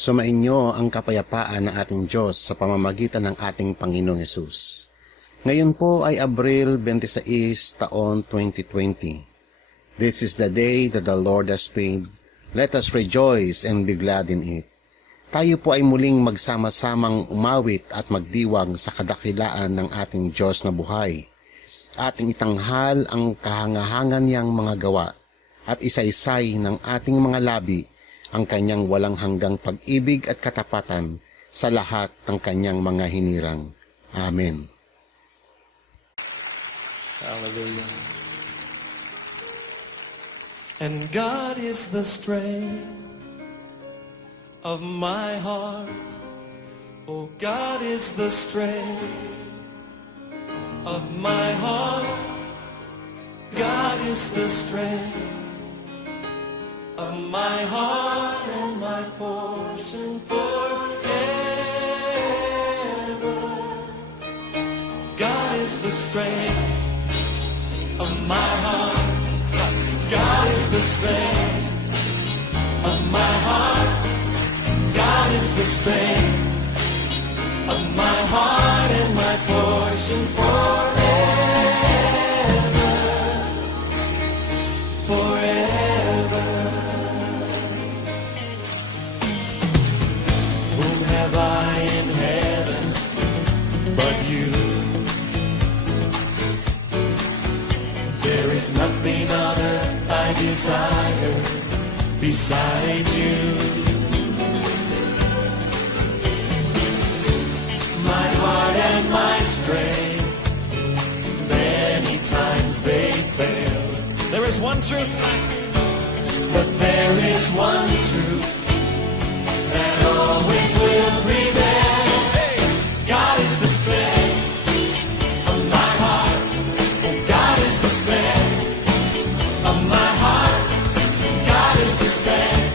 Sumainyo ang kapayapaan ng ating Diyos sa pamamagitan ng ating Panginoong Hesus. Ngayon po ay Abril 26, taon 2020. This is the day that the Lord has made. Let us rejoice and be glad in it. Tayo po ay muling magsama-samang umawit at magdiwang sa kadakilaan ng ating Diyos na buhay. Ating itanghal ang kahangahangan niyang mga gawa at isaysay ng ating mga labi ang kanyang walang hanggang pag-ibig at katapatan sa lahat ng kanyang mga hinirang. Amen. Hallelujah. And God is the strength of my heart. Oh, God is the strength of my heart. God is the strength of my heart and my portion forever. God is the strength of my heart. God is the strength of my heart. God is the strength of my heart and my portion forever. Forever. Whom have I in heaven but you? There is nothing on earth I desire beside you. My heart and my strength, many times they fail. There is one truth, but there is one truth that always will prevail. Hey, God is the strength of my heart. Oh, God is the strength of my heart. God is the strength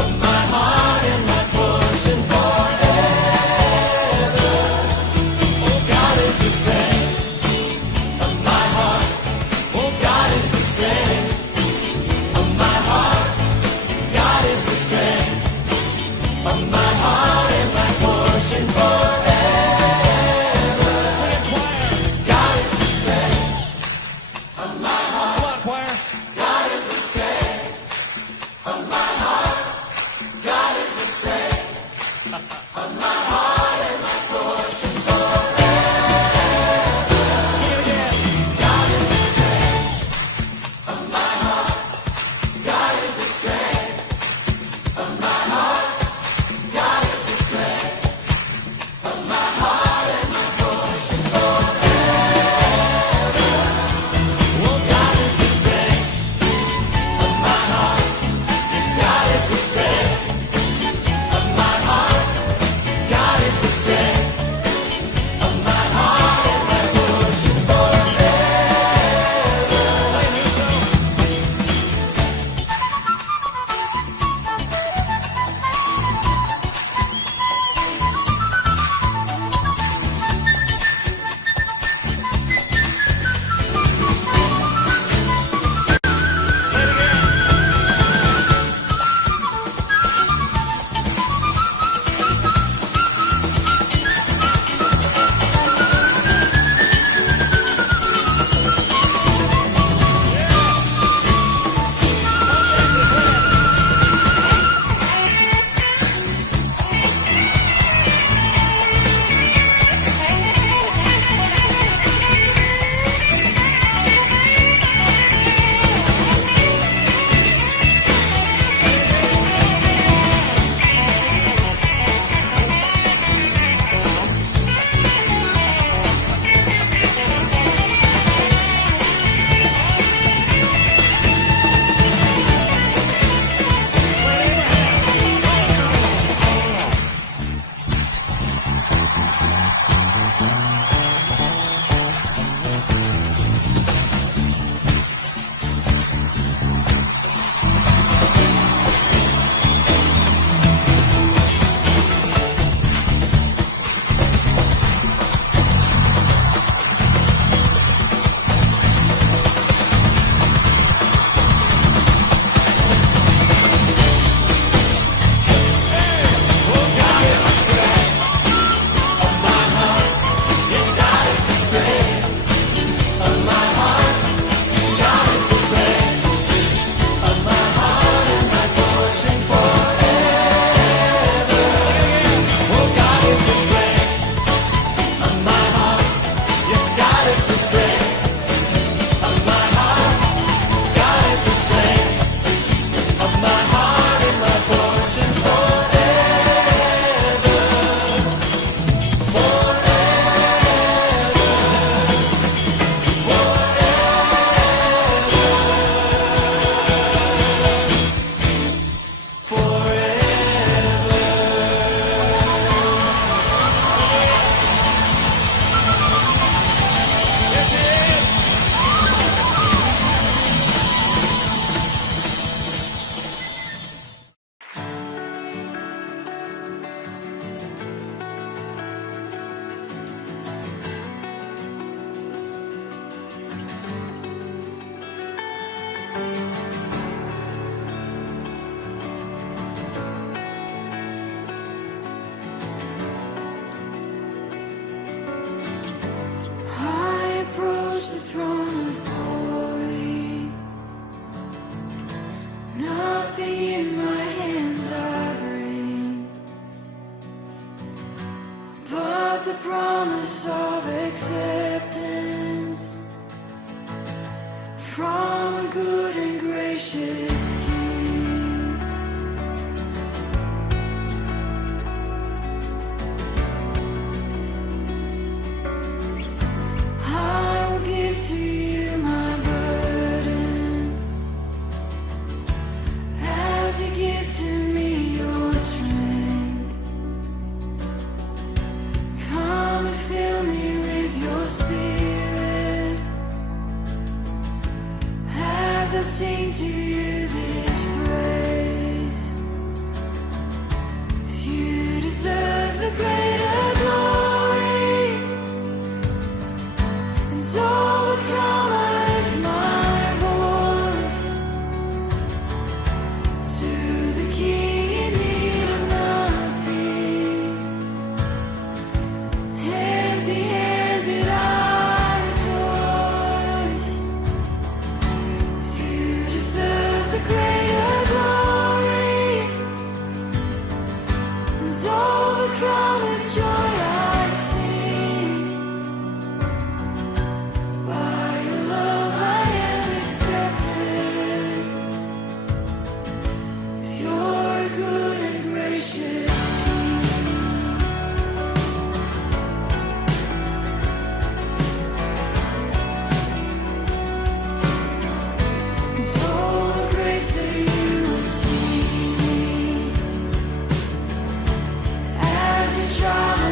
of my heart and my portion forever. Oh, God is the strength of my heart. Oh, God is the strength of my heart. God is the promise of acceptance from a good and gracious King. I will give to you my burden as you give to me your strength. Come and fill me with your spirit as I sing to you this praise. 'Cause you deserve the greater glory, and so come I lift my voice to the King in need of nothing. Empty-handed I rejoice. 'Cause you deserve the greater glory, and so overcome with joy I sing. By your love I am accepted, 'cause you're a good and gracious King. And so the grace that you would see me as you trod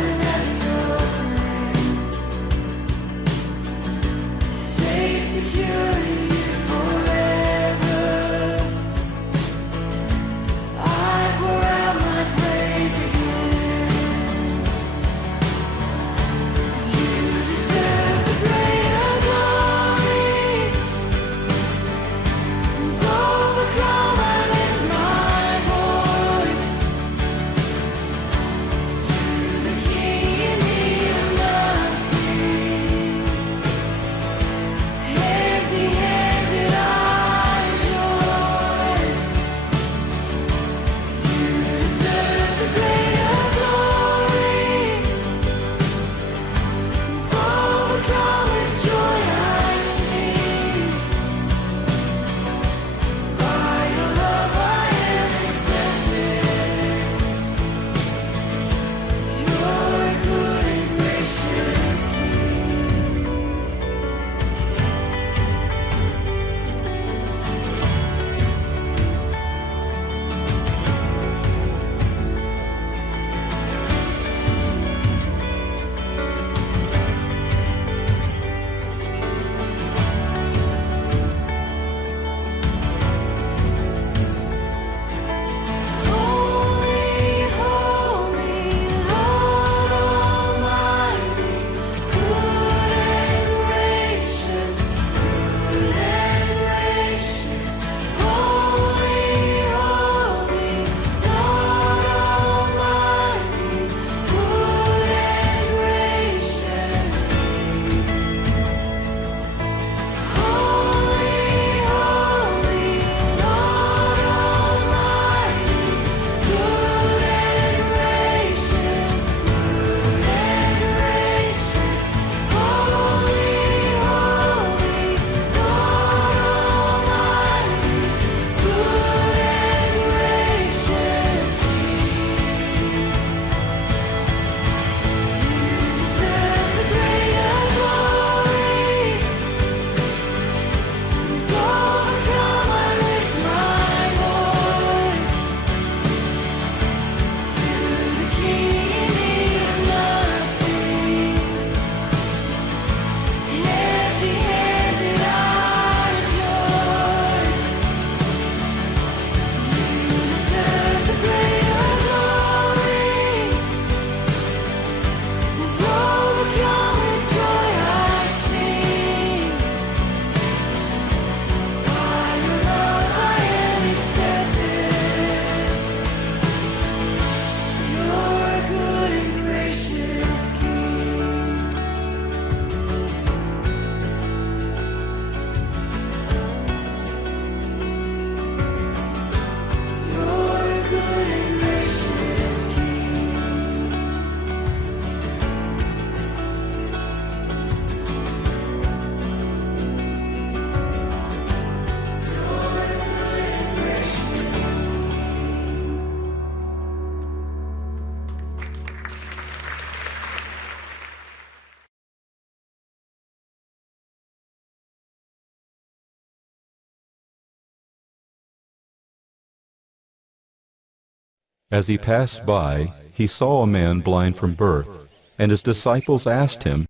As he passed by, he saw a man blind from birth, and his disciples asked him,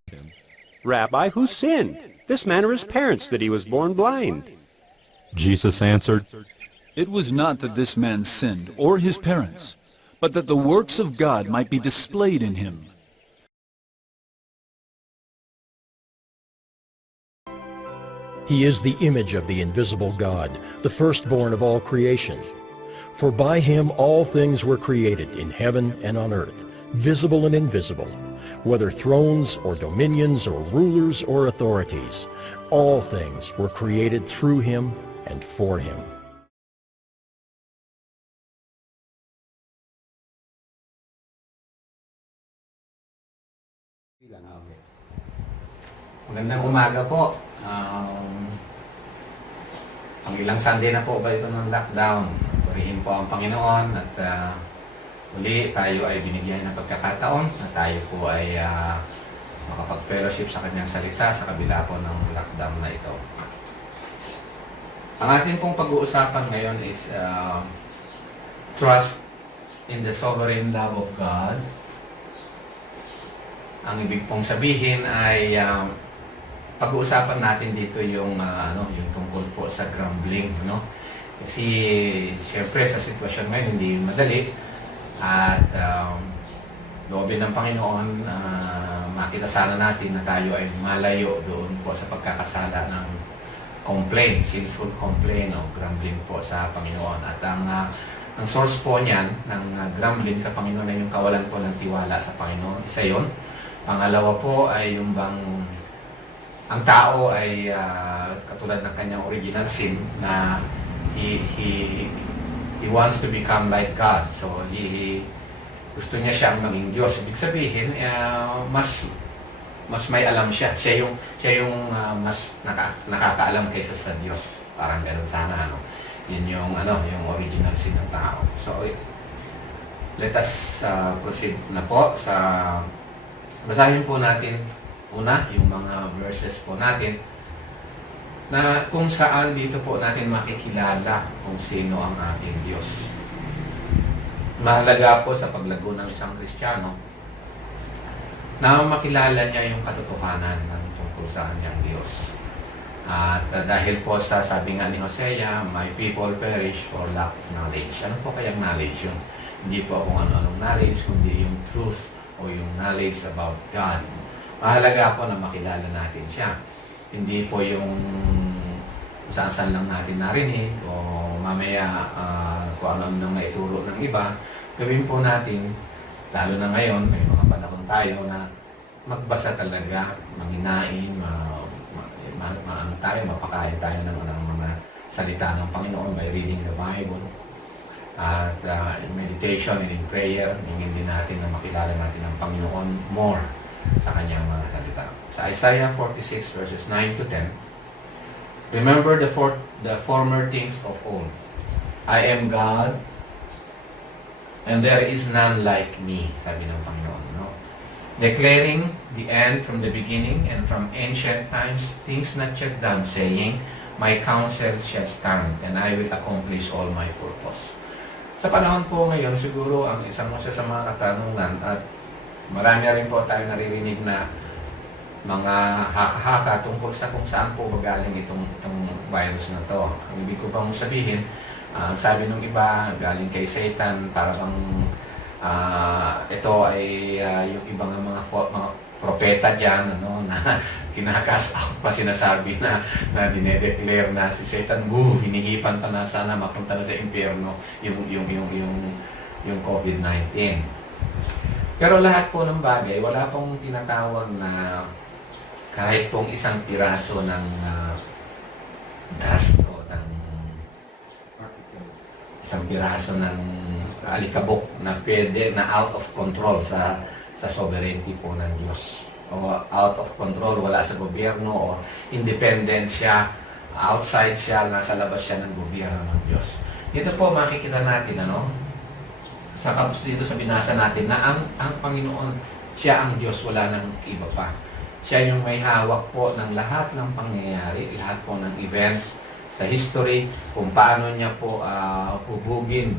Rabbi, who sinned, this man or his parents, that he was born blind? Jesus answered, It was not that this man sinned, or his parents, but that the works of God might be displayed in him. He is the image of the invisible God, the firstborn of all creation. For by him all things were created in heaven and on earth, visible and invisible, whether thrones or dominions or rulers or authorities. All things were created through him and for him. Magandang umaga po. Ang ilang Sunday na po ba ito ng lockdown? Purihin po ang Panginoon at uli tayo ay binigyan ng pagkakataon na tayo po ay makapag-fellowship sa kanyang salita sa kabila po ng lockdown na ito. Ang ating pong pag-uusapan ngayon is trust in the sovereign love of God. Ang ibig pong sabihin ay pag-uusapan natin dito yung yung tungkol po sa grumbling, no? Kasi siyempre sa sitwasyon ngayon hindi madali at loobin ng Panginoon makita sana natin na tayo ay malayo doon po sa pagkakasala ng complaint, sinful complaint o grumbling po sa Panginoon. At ang source po niyan ng grumbling sa Panginoon ay yung kawalan po ng tiwala sa Panginoon. Isa yun. Pangalawa po ay yung bang ang tao ay katulad ng kanyang original sin na he wants to become like God. So he gusto niya siyang maging Diyos. Ibig sabihin mas may alam siya. Siya yung mas nakakaalam kaysa sa Diyos. Parang ganoon sana Yun yung yung original sin ng tao. So let us proceed na po sa basahin po natin una yung mga verses po natin na kung saan dito po natin makikilala kung sino ang ating Diyos. Mahalaga po sa paglago ng isang Kristiyano na makilala niya yung katotohanan ng tungkol sa kanyang Diyos. At dahil po sa sabi nga ni Hosea, my people perish for lack of knowledge. Ano po kayang knowledge yun? Hindi po kung ano-anong knowledge, kundi yung truth o yung knowledge about God. Mahalaga po na makilala natin siya. Hindi po yung saan-saan lang natin narinig o mamaya kung ano nang maituro ng iba. Gawin po natin, lalo na ngayon, may mga panahon tayo na magbasa talaga, manginain, mapakain tayo ng mga salita ng Panginoon by reading the Bible. At in meditation and in prayer, hingin din natin na makilala natin ang Panginoon more sa kanyang mga salita. Sa Isaiah 46 verses 9 to 10, remember the former things of old. I am God, and there is none like me, sabi ng Panginoon. No? Declaring the end from the beginning and from ancient times, things not yet done, saying, my counsel shall stand, and I will accomplish all my purpose. Sa panahon po ngayon, siguro ang isang sa mga katanungan at marami rin po tayo naririnig na mga haka-haka tungkol sa kung saan po magaling itong virus na to. Ang ibig ko bang sabihin, sabi ng iba, galing kay Satan, para bang ito ay yung ibang mga propeta dyan, na kinakas out pa sinasabi na dinedeclare na si Satan, hinihipan pa na sana mapunta na sa impyerno yung COVID-19. Pero lahat po ng bagay, wala pong tinatawag na kahit pong isang piraso ng dust o ng isang piraso ng alikabok na pwede na out of control sa sovereignty po ng Diyos. O out of control, wala sa gobyerno o independent siya, outside siya, nasa labas siya ng gobyerno ng Diyos. Dito po makikita natin, sa kapos dito sa binasa natin na ang Panginoon, siya ang Diyos, wala nang iba pa. Siya yung may hawak po ng lahat ng pangyayari, lahat po ng events sa history, kung paano niya po hubugin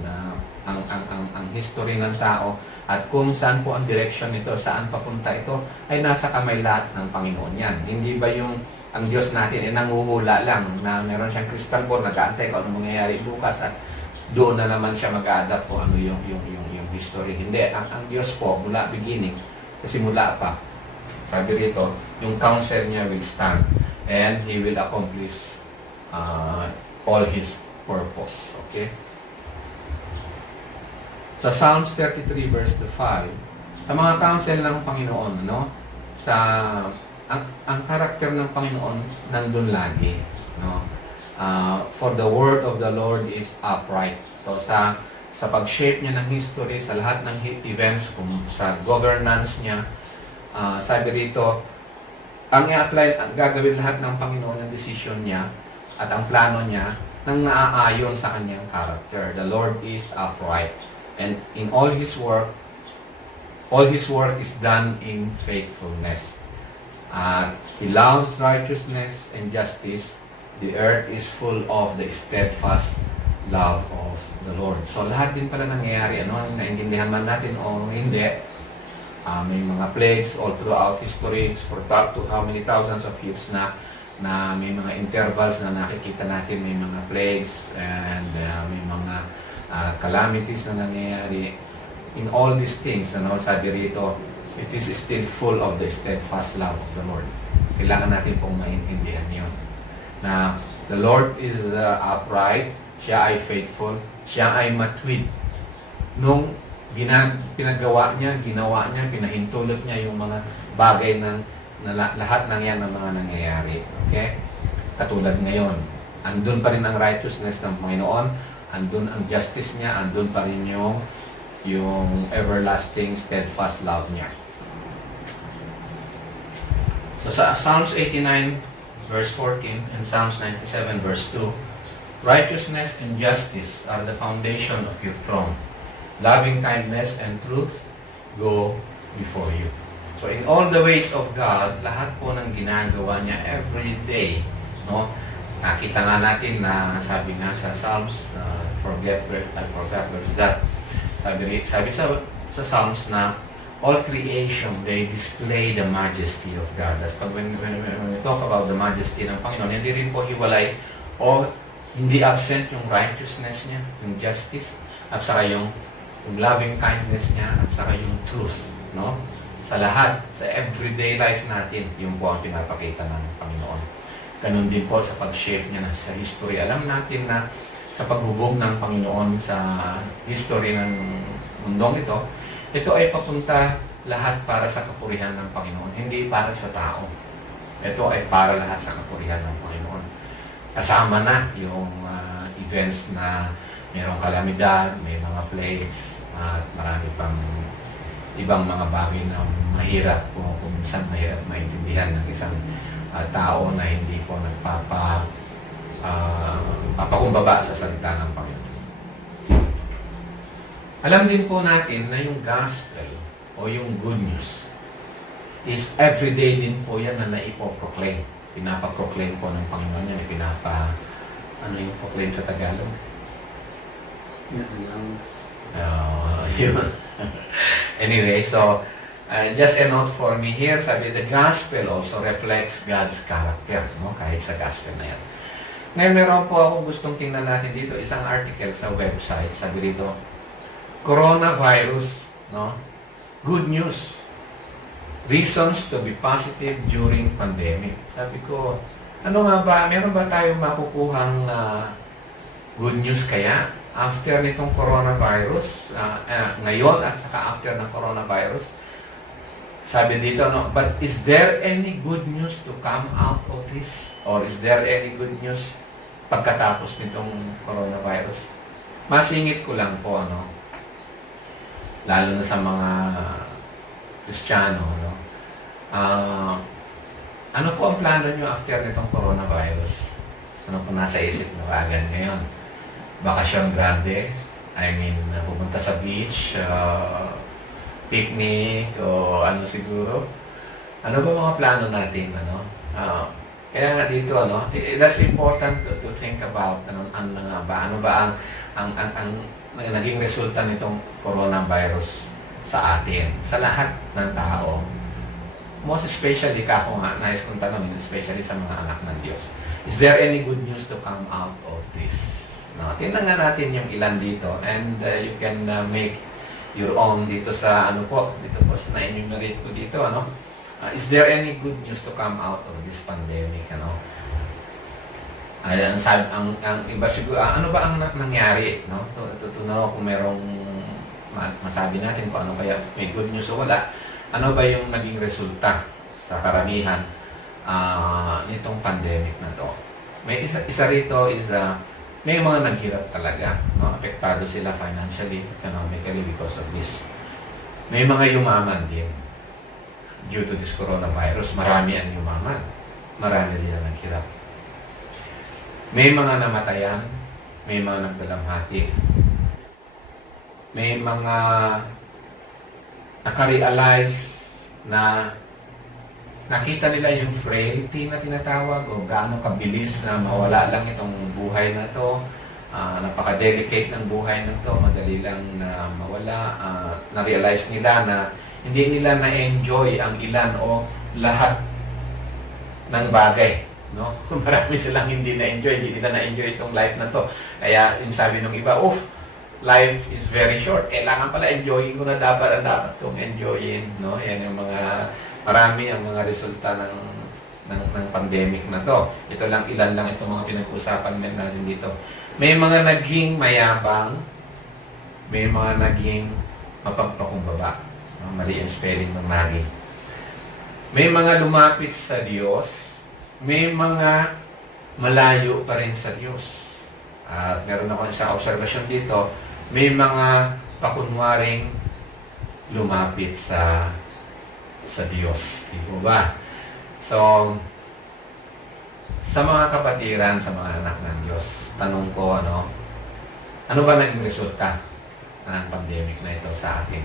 ang history ng tao at kung saan po ang direction nito, saan papunta ito, ay nasa kamay lahat ng Panginoon yan. Hindi ba yung ang Diyos natin ay nanguhula lang na meron siyang crystal ball, nag-aantay kung ano mangyayari bukas at doon na naman siya mag-a-adapt kung ano yung history. Hindi, ang Diyos po mula beginning, kasi mula pa, sabi rito, yung counsel niya will stand and He will accomplish all His purpose. Okay? Sa Psalms 33 verse 5, sa mga counsel ng Panginoon, no? Sa ang karakter ng Panginoon nandun lagi, no? For the word of the Lord is upright. So sa pag-shape niya ng history, sa lahat ng events, sa governance niya, sabi rito, ang i-apply, ang gagawin lahat ng Panginoon ng decision niya at ang plano niya nang naaayon sa kanyang character. The Lord is upright. And in all His work is done in faithfulness. He loves righteousness and justice. The earth is full of the steadfast love of the Lord. So lahat din pala nangyayari, naintindihan man natin o hindi, may mga plagues all throughout history for how many thousands of years na may mga intervals na nakikita natin, may mga plagues and may mga calamities na nangyayari. In all these things, sabi rito, it is still full of the steadfast love of the Lord. Kailangan natin pong maintindihan yun. Na the Lord is upright, siya ay faithful, siya ay matuwid. Nung pinagawa niya, ginawa niya, pinahintulot niya yung mga bagay na lahat ng yan ng mga nangyayari. Okay? Katulad ngayon, andun pa rin ang righteousness ng Panginoon, andun ang justice niya, andun pa rin yung everlasting steadfast love niya. So sa Psalms 89 verse 14 and Psalms 97 verse 2, righteousness and justice are the foundation of your throne. Loving kindness and truth go before you. So in all the ways of God, lahat po ng ginagawa niya every day, no? Nakita nga natin na sabi nga sa Psalms, I forgot verse that. Sabi sa Psalms na all creation, they display the majesty of God. That's when we talk about the majesty ng Panginoon, hindi rin po hiwalay o hindi absent yung righteousness niya, yung justice, at saka yung loving kindness niya, at saka yung truth, no? Sa lahat, sa everyday life natin, yung po ang pinapakita ng Panginoon. Ganun din po sa pag-shape niya sa history. Alam natin na sa paghubog ng Panginoon sa history ng mundong ito ay papunta lahat para sa kapurihan ng Panginoon, hindi para sa tao. Ito ay para lahat sa kapurihan ng Panginoon. Kasama na yung events na mayroong kalamidad, may mga plagues, at marami pang ibang mga bagay na mahirap kung minsan mahirap maintindihan ng isang tao na hindi po papakumbaba sa salita ng Panginoon. Alam din po natin na yung gospel o yung good news is everyday din po yan na naipoproclaim. Pinapaproclaim po ng Panginoon yan. Ano yung proclaim sa Tagalog? Anyway, so just a note for me here, sabi the gospel also reflects God's character, no? Kahit sa gospel na yan. Ngayon, meron po ako gustong tingnan natin dito, isang article sa website, sabi dito, coronavirus, no? Good news. Reasons to be positive during pandemic. Sabi ko, ano nga ba, meron ba tayong makukuhang good news kaya after nitong coronavirus, ngayon at saka after ng coronavirus? Sabi dito, no, but is there any good news to come out of this? Or is there any good news pagkatapos nitong coronavirus? Masingit ko lang po, lalo na sa mga Kristiyano, ano po ang plano nyo after nitong coronavirus? Ano po nasa isip mo agad ngayon? Bakasyon grande? I mean, pupunta sa beach, picnic, o ano siguro? Ano ba mga plano natin, kaya nga dito, that's important to think about, ano ba ang naging resulta nitong coronavirus sa atin, sa lahat ng tao. Most especially, kako nga, nais kong tanongin, especially sa mga anak ng Diyos. Is there any good news to come out of this? No, tingnan nga natin yung ilan dito, and you can make your own dito sa, dito po sa na-enumerate ko dito, is there any good news to come out of this pandemic, Ay, ang iba siguro, ano ba ang nangyari, no? Tutunaw kung merong masabi natin kung ano kaya may good news o wala. Ano ba yung naging resulta sa karamihan nitong pandemic na to? May isa rito is may mga naghirap talaga, no? Apektado sila financially, economically because of this. May mga yumaman din due to this coronavirus. Marami ang yumaman. Marami din ang naghirap. May mga namatayan, may mga nagdalamhati, may mga nakarealize na nakita nila yung frailty na tinatawag o gaano kabilis na mawala lang itong buhay na to, napaka-delicate ng buhay na to, madali lang na mawala, na-realize nila na hindi nila na-enjoy ang ilan o lahat ng bagay. No? Marami silang hindi na-enjoy, hindi nila na-enjoy itong life na to. Kaya yung sabi ng iba, life is very short. Kailangan pala enjoyin ko na dapat kong enjoyin. No? Yan yung marami ang mga resulta ng pandemic na to. Ito lang, ilan lang itong mga pinag-usapan natin dito. May mga naging mayabang, may mga naging mapagpakumbaba. No? Mali yung spelling ng mali. May mga lumapit sa Diyos, may mga malayo pa rin sa Diyos. At meron ako isang observation dito, may mga pakunwaring lumapit sa Diyos. Di po ba? So, sa mga kapatiran, sa mga anak ng Diyos, tanong ko, ano ba naging resulta ng pandemic na ito sa atin?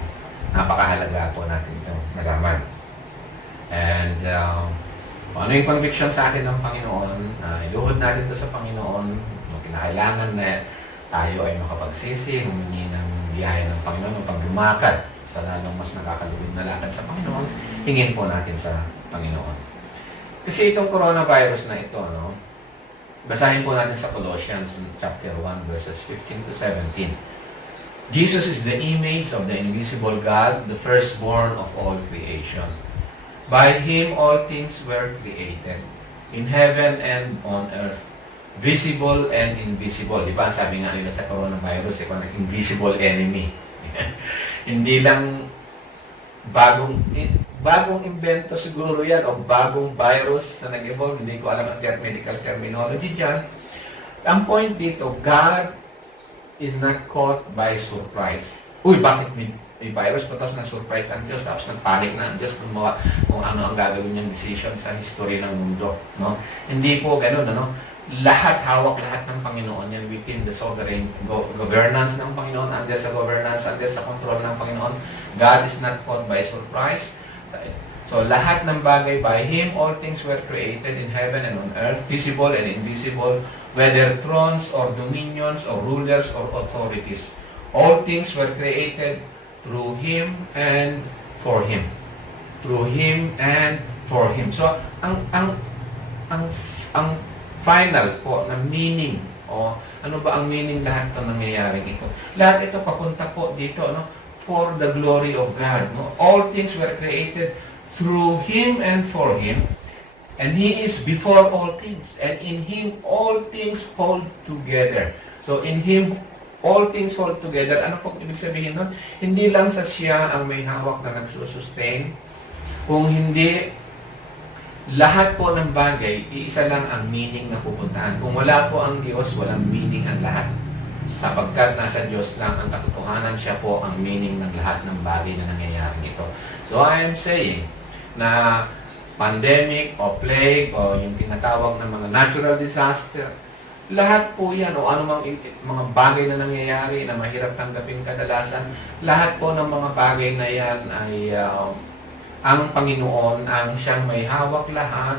Napakahalaga po natin itong nalaman. And, ano yung conviction sa atin ng Panginoon, iluhod natin ito sa Panginoon, kinakailangan na tayo ay makapagsisi, humingi ng biyaya ng Panginoon upang lumakad sa lalong mas nakakalugod na lakad sa Panginoon, hingin po natin sa Panginoon. Kasi itong coronavirus na ito, basahin po natin sa Colossians chapter 1 verses 15 to 17. Jesus is the image of the invisible God, the firstborn of all creation. By Him all things were created, in heaven and on earth, visible and invisible. Di ba? Sabi nga nila sa coronavirus, kung invisible enemy. Hindi lang bagong invento siguro yan, o bagong virus na nag-evolve. Hindi ko alam ang medical terminology dyan. Ang point dito, God is not caught by surprise. Bakit may virus pa, tapos na-surprise ang Diyos, tapos nagpanik na ang Diyos kung ano ang gagawin niyang decision sa history ng mundo. No? Hindi po ganun. Hawak lahat ng Panginoon yan within the sovereign governance ng Panginoon, under sa governance, under sa control ng Panginoon. God is not caught by surprise. So, lahat ng bagay, by Him, all things were created in heaven and on earth, visible and invisible, whether thrones or dominions or rulers or authorities. All things were created through Him and for Him. Through Him and for Him. So, ang final po na meaning, ano ba ang meaning lahat ng nangyayaring ito? Lahat ito papunta po dito, for the glory of God. All things were created through Him and for Him. And He is before all things. And in Him, all things hold together. So, in Him, all things hold together. Ano po ibig sabihin nun? Hindi lang sa Siya ang may hawak na nagsusustain. Kung hindi, lahat po ng bagay, iisa lang ang meaning na pupuntahan. Kung wala po ang Diyos, walang meaning ang lahat. Sapagkat nasa Diyos lang ang katotohanan, Siya po ang meaning ng lahat ng bagay na nangyayari ito. So I am saying na pandemic o plague o yung tinatawag ng mga natural disaster, lahat po yan o anumang mga bagay na nangyayari na mahirap tanggapin kadalasan, lahat po ng mga bagay na yan ay ang Panginoon ang Siyang may hawak lahat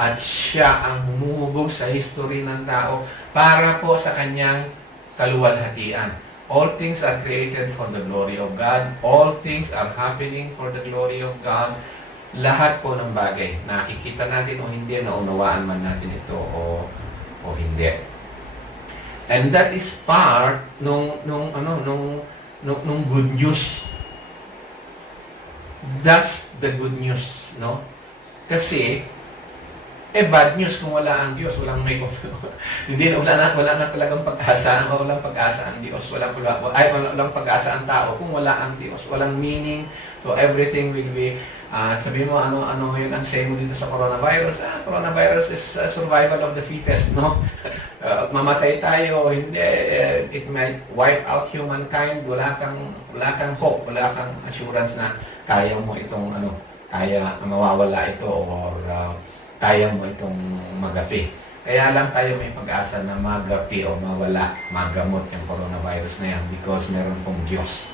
at Siya ang humuhubog sa history ng tao para po sa Kanyang kaluwalhatian. All things are created for the glory of God. All things are happening for the glory of God. Lahat po ng bagay, nakikita natin o hindi, naunawaan man natin ito o hindi. And that is part nung good news. That's the good news, no? Kasi bad news kung wala ang Diyos, wala na talagang pag-asa, walang pag-asa ang Diyos, walang pag-asa ang tao kung wala ang Diyos, walang meaning. So everything will be sabi mo ano ngayon ang say mo dito sa coronavirus? Coronavirus is survival of the fittest, no? Mamatay tayo, hindi, it might wipe out humankind, wala kang hope, wala kang assurance na kaya mo itong kaya mawawala ito or kaya mo itong magapi. Kaya lang tayo may pag-asa na magapi o mawala, magamot yung coronavirus na yan because meron pong Diyos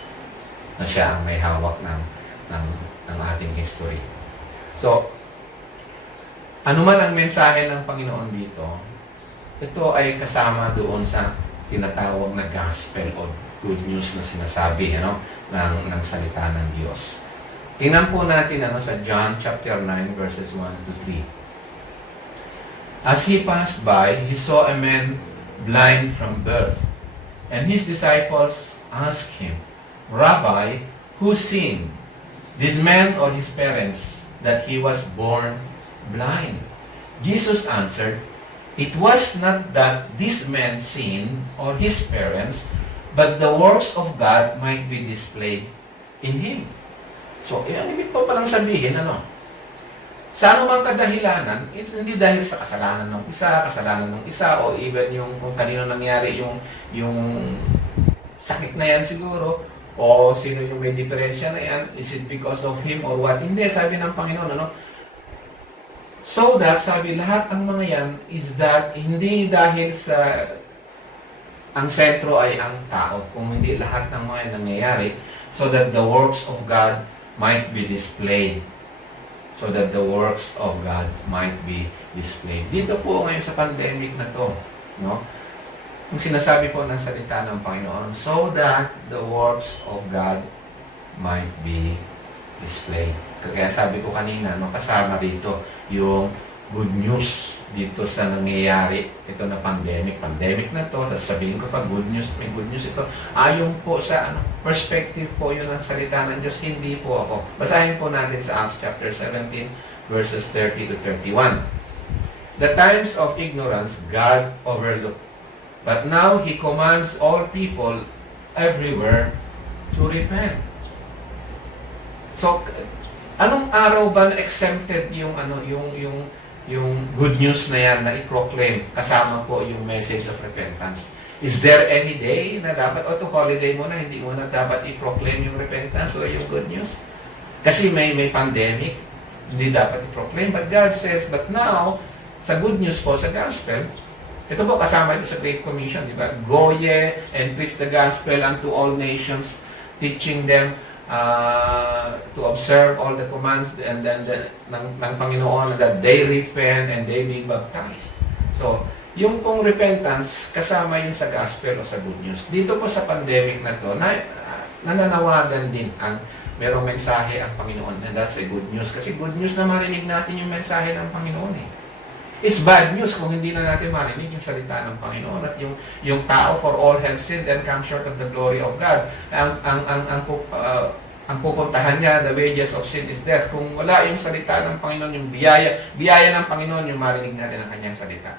na siya ang may hawak ng ating history. So, ano man ang mensahe ng Panginoon dito, ito ay kasama doon sa tinatawag na gospel o good news na sinasabi ng salita ng Diyos. Tingnan po natin sa John chapter 9 verses 1 to 3. As he passed by, he saw a man blind from birth, and his disciples asked him, Rabbi, who sinned, this man or his parents, that he was born blind? Jesus answered, it was not that this man sinned or his parents, but the works of God might be displayed in him. So, ang ibig po palang sabihin, sa anumang kadahilanan, hindi dahil sa kasalanan ng isa, o even yung kung kanino nangyari yung sakit na yan siguro, o sino yung may diferensya na yan, is it because of him or what? Hindi, sabi ng Panginoon, So that, sabi, lahat ang mga yan is that hindi dahil sa ang sentro ay ang tao, kung hindi lahat ng mga yan nangyayari, so that the works of God might be displayed. So that the works of God might be displayed. Dito po ngayon sa pandemic na to, no? Yung sinasabi po ng salita ng Panginoon, so that the works of God might be displayed. Kaya sabi ko kanina, kasama dito yung good news dito sa nangyayari ito na pandemic na to. Sabihin ko pa good news, may good news ito. Ayon po sa perspective po yun ang salita ng Diyos, hindi po ako. Basahin po natin sa Acts chapter 17 verses 30 to 31. The times of ignorance God overlooked, but now He commands all people everywhere to repent. So, anong araw ba na exempted yung good news na yan na i-proclaim kasama po yung message of repentance? Is there any day na dapat, itong holiday mo na, hindi mo na dapat i-proclaim yung repentance o yung good news? Kasi may pandemic, hindi dapat i-proclaim. But God says, but now, sa good news po, sa gospel, ito po kasama ito sa Great Commission, di ba? Go ye and preach the gospel unto all nations, teaching them to observe all the commands and then ng Panginoon that they repent and they be baptized. So, yung pong repentance, kasama yun sa gospel o sa good news. Dito po sa pandemic na to, nananawagan din ang merong mensahe ang Panginoon, and that's a good news. Kasi good news na marinig natin yung mensahe ng Panginoon eh. It's bad news kung hindi na natin marinig yung salita ng Panginoon at yung tao for all have sinned and come short of the glory of God. Ang pupuntahan niya, the wages of sin is death. Kung wala yung salita ng Panginoon, yung biyaya ng Panginoon, yung marinig natin ang kanyang salita.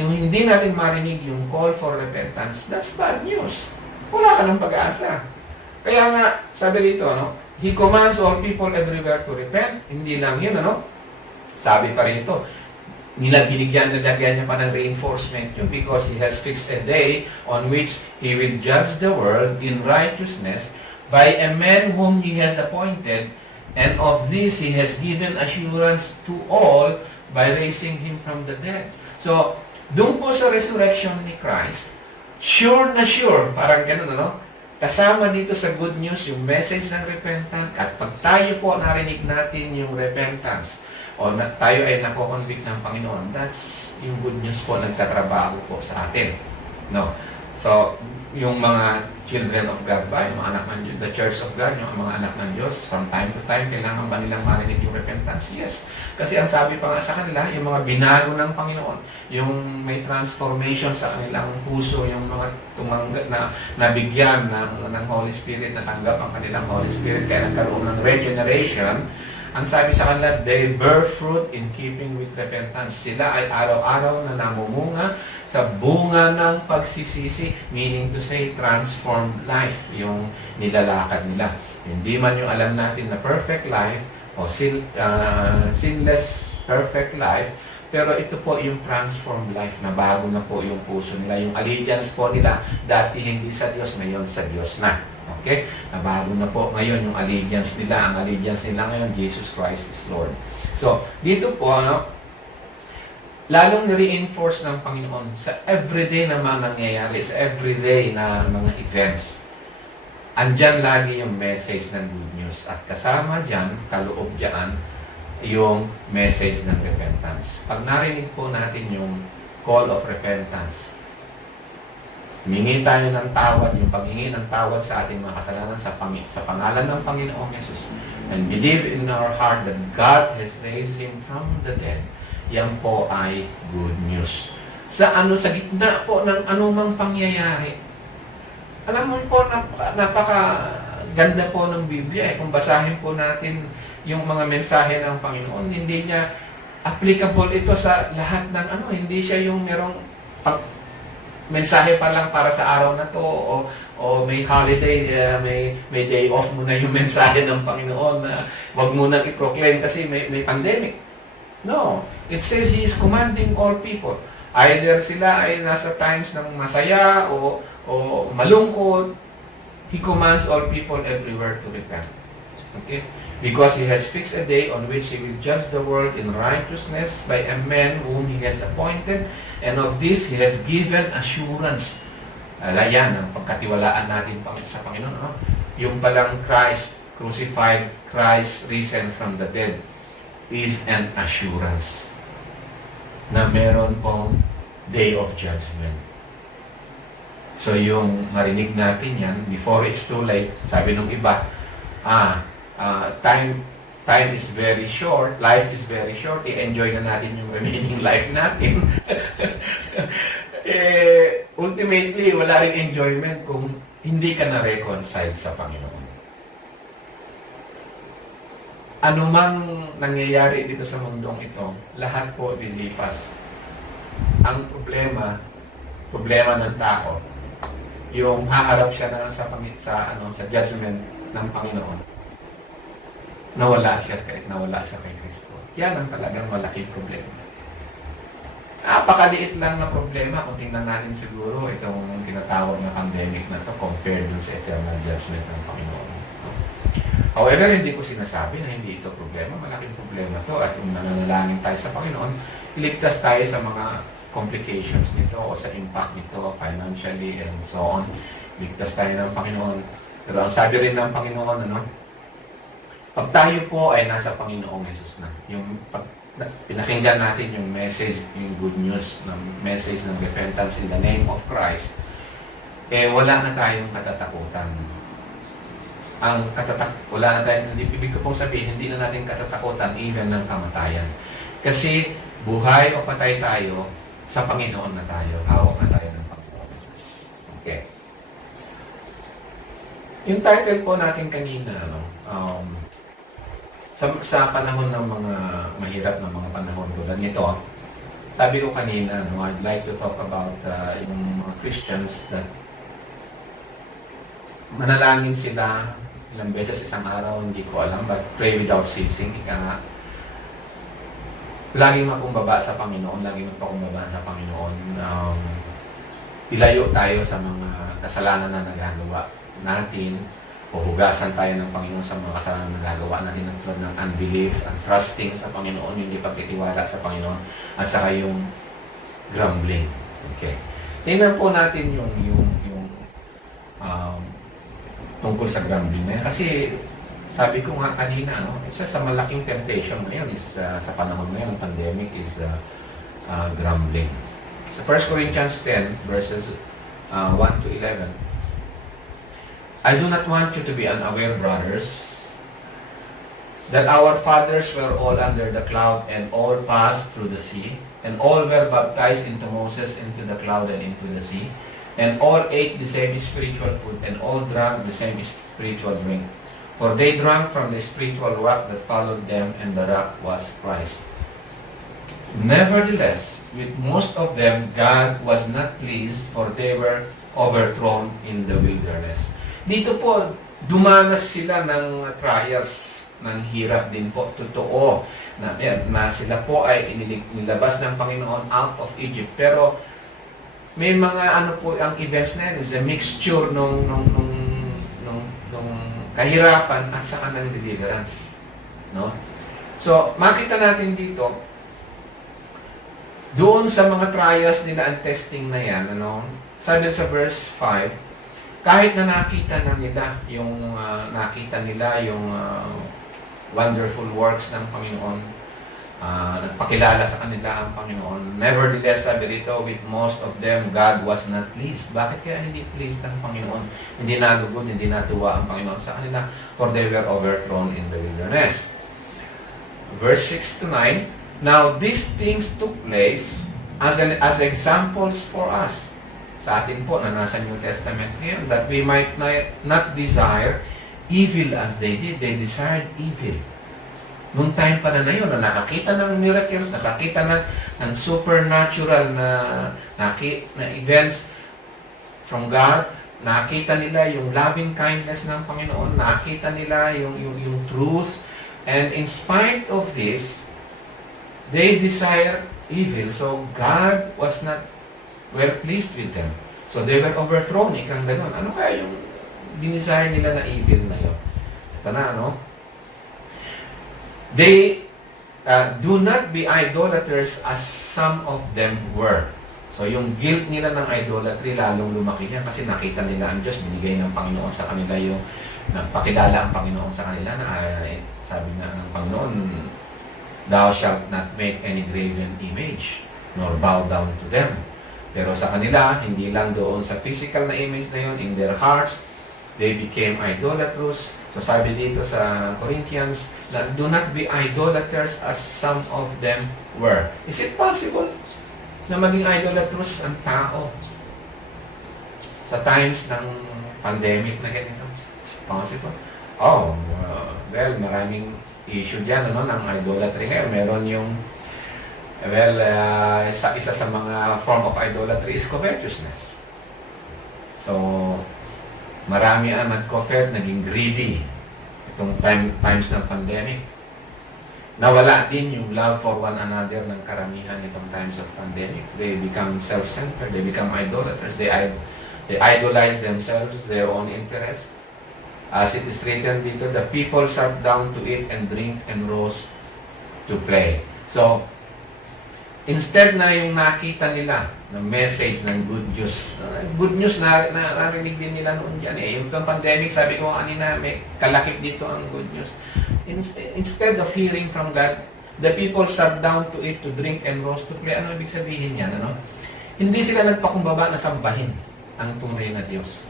Yung hindi natin marinig yung call for repentance, that's bad news. Wala ka ng pag-asa. Kaya nga, sabi dito, He commands all people everywhere to repent. Hindi lang yun, Sabi pa rin ito, nilagyan niya pa ng reinforcement yun because He has fixed a day on which He will judge the world in righteousness by a man whom He has appointed, and of this He has given assurance to all by raising Him from the dead. So, doon po sa resurrection ni Christ, sure na sure, parang ganun, kasama dito sa good news yung message ng repentance, at pag tayo po narinig natin yung repentance, o tayo ay nakoconvict ng Panginoon, that's yung good news po nagtatrabaho po sa atin. No? So, yung mga children of God ba, yung mga anak ng Diyos, the church of God, yung mga anak ng Diyos, from time to time, kailangan ba nilang marinig yung repentance? Yes. Kasi ang sabi pa nga sa kanila, yung mga binago ng Panginoon, yung may transformation sa kanilang puso, yung mga tumanggap na nabigyan ng Holy Spirit, natanggap ang kanilang Holy Spirit, kaya nagkaroon ng regeneration. Ang sabi sa kanila, they bear fruit in keeping with repentance. Sila ay araw-araw na namumunga sa bunga ng pagsisisi, meaning to say, transformed life, yung nilalakad nila. Hindi man yung alam natin na perfect life, o sinless perfect life, pero ito po yung transformed life, na bago na po yung puso nila. Yung allegiance po nila, dati hindi sa Diyos, ngayon sa Diyos na. Okay? Nabago na po ngayon yung allegiance nila. Ang allegiance nila ngayon, Jesus Christ is Lord. So, dito po, lalong ni-reinforce ng Panginoon sa everyday na mga nangyayari, sa everyday na mga events. Andyan lagi yung message ng good news. At kasama dyan, kaloob dyan, yung message ng repentance. Pag narinig po natin yung call of repentance, humingi tayo ng tawad, yung paghingi ng tawad sa ating mga kasalanan sa pangalan ng Panginoong Yesus, and believe in our heart that God has raised Him from the dead, yan po ay good news. Sa gitna po ng anumang pangyayari, alam mo po, napakaganda po ng Biblia. Kung basahin po natin yung mga mensahe ng Panginoon, hindi niya applicable ito sa lahat ng hindi siya yung merong mensahe pa lang para sa araw na to, o may holiday, may day off mo na yung mensahe ng Panginoon na wag mo nang i-proclaim kasi may pandemic. No. It says He is commanding all people. Either sila ay nasa times ng masaya o malungkot, He commands all people everywhere to repent. Okay? Because He has fixed a day on which He will judge the world in righteousness by a man whom He has appointed, and of this He has given assurance. Yan ang pagkatiwalaan natin sa Panginoon. Yung palang Christ crucified, Christ risen from the dead is an assurance na meron pong day of judgment. So yung marinig natin yan, before it's too late, sabi nung iba, time is very short, life is very short, i-enjoy na natin yung remaining life natin. Ultimately, wala rin enjoyment kung hindi ka na-reconcile sa Panginoon. Anumang nangyayari dito sa mundong ito, lahat po lilipas. Ang problema ng tao, yung haharap siya na sa judgment ng Panginoon, nawala siya kay Kristo. Yan ang talagang malaking problema. Napakaliit lang na problema kung tingnan natin siguro itong tinatawag na pandemic na to compared dun sa eternal judgment ng Panginoon. However, hindi ko sinasabi na hindi ito problema. Malaking problema to, at kung nananalangin tayo sa Panginoon, iligtas tayo sa mga complications nito o sa impact nito financially and so on. Iligtas tayo ng Panginoon. Pero ang sabi rin ng Panginoon, pag tayo po ay nasa Panginoong Yesus na, yung pinakinggan natin yung message, yung good news, ng message ng repentance in the name of Christ, wala na tayong katatakutan. Wala na tayong, ibig ko pong sabihin, hindi na natin katatakutan even ng kamatayan. Kasi buhay o patay tayo, sa Panginoon na tayo. Hawak na tayo ng Panginoon Jesus. Okay. Yung title po natin kanina, sa panahon ng mga mahirap na mga panahon tulad nito, sabi ko kanina, I'd like to talk about yung mga Christians that manalangin sila ilang beses isang araw, hindi ko alam, but pray without ceasing. Ika nga, laging makumbaba sa Panginoon, laging magpakumbaba sa Panginoon. Ilayo tayo sa mga kasalanan na nagagawa natin, o hugasan tayo ng Panginoon sa mga kasalanan na nagagawa natin ng unbelief, and trusting sa Panginoon, yung hindi pagtitiwala sa Panginoon, at saka yung grumbling. Okay. Tingnan po natin yung tungkol sa grumbling na yan. Kasi sabi ko nga kanina, isa sa malaking temptation ngayon is sa panahon ngayon ng pandemic is grumbling. Sa 1 Corinthians 10 verses 1 to 11, I do not want you to be unaware, brothers, that our fathers were all under the cloud and all passed through the sea, and all were baptized into Moses into the cloud and into the sea, and all ate the same spiritual food, and all drank the same spiritual drink. For they drank from the spiritual rock that followed them, and the rock was Christ. Nevertheless, with most of them, God was not pleased, for they were overthrown in the wilderness. Dito po, dumanas sila ng trials, ng hirap din po. Totoo na sila po ay nilabas ng Panginoon out of Egypt. Pero may mga ano po ang events na yan, is a mixture nung kahirapan at saka ng deliverance. No? So, makita natin dito, doon sa mga trials nila and testing na yan, ano, sabi sa verse 5, kahit na nakita na nila yung wonderful works ng Panginoon, nagpakilala sa kanila ang Panginoon. Nevertheless, sabi dito, with most of them, God was not pleased. Bakit kaya hindi pleased ang Panginoon? Hindi nalugod, hindi natuwa ang Panginoon sa kanila, for they were overthrown in the wilderness. Verse 6 to 9, now these things took place as examples for us. Sa atin po na nasa New Testament ngayon, that we might not desire evil as they did. They desired evil. Noong time pala na yun, na nakakita ng miracles, nakakita ng supernatural na events from God, nakita nila yung loving kindness ng Panginoon, nakita nila yung truth, and in spite of this, they desire evil. So God was not well pleased with them. So they were overthrown, ikang ganun. Ano kaya yung dinesire nila na evil na yun? Ito na, no? They do not be idolaters as some of them were. So yung guilt nila ng idolatry lalong lumaki niya kasi nakita nila ang Diyos, binigay ng Panginoon sa kanila yung nagpakilala ang Panginoon sa kanila na sabi na ng Panginoon, thou shalt not make any graven image nor bow down to them. Pero sa kanila, hindi lang doon sa physical na image na yun, in their hearts, they became idolatrous. So sabi dito sa Corinthians, that do not be idolaters as some of them were. Is it possible na maging idolatrous ang tao sa times ng pandemic na ganito? Is it possible? Oh, well, maraming issue dyan, ano, ng idolatry ngayon. Meron yung isa sa mga form of idolatry is covetousness. So, marami ang nag-covet, naging greedy itong times ng pandemic. Nawala din yung love for one another ng karamihan itong times of pandemic. They become self-centered, they become idolaters, they idolize themselves, their own interest. As it is written dito, the people sat down to eat and drink and rose to play. So, instead na yung nakita nila ng message ng good news na narinig din nila noon dyan. Yung itong pandemic, sabi ko kanina, may kalakip dito ang good news. Instead of hearing from God, the people sat down to eat, to drink, and rose to play. Ano ibig sabihin yan? Ano? Hindi sila nagpakumbaba na sambahin ang tunay na Diyos,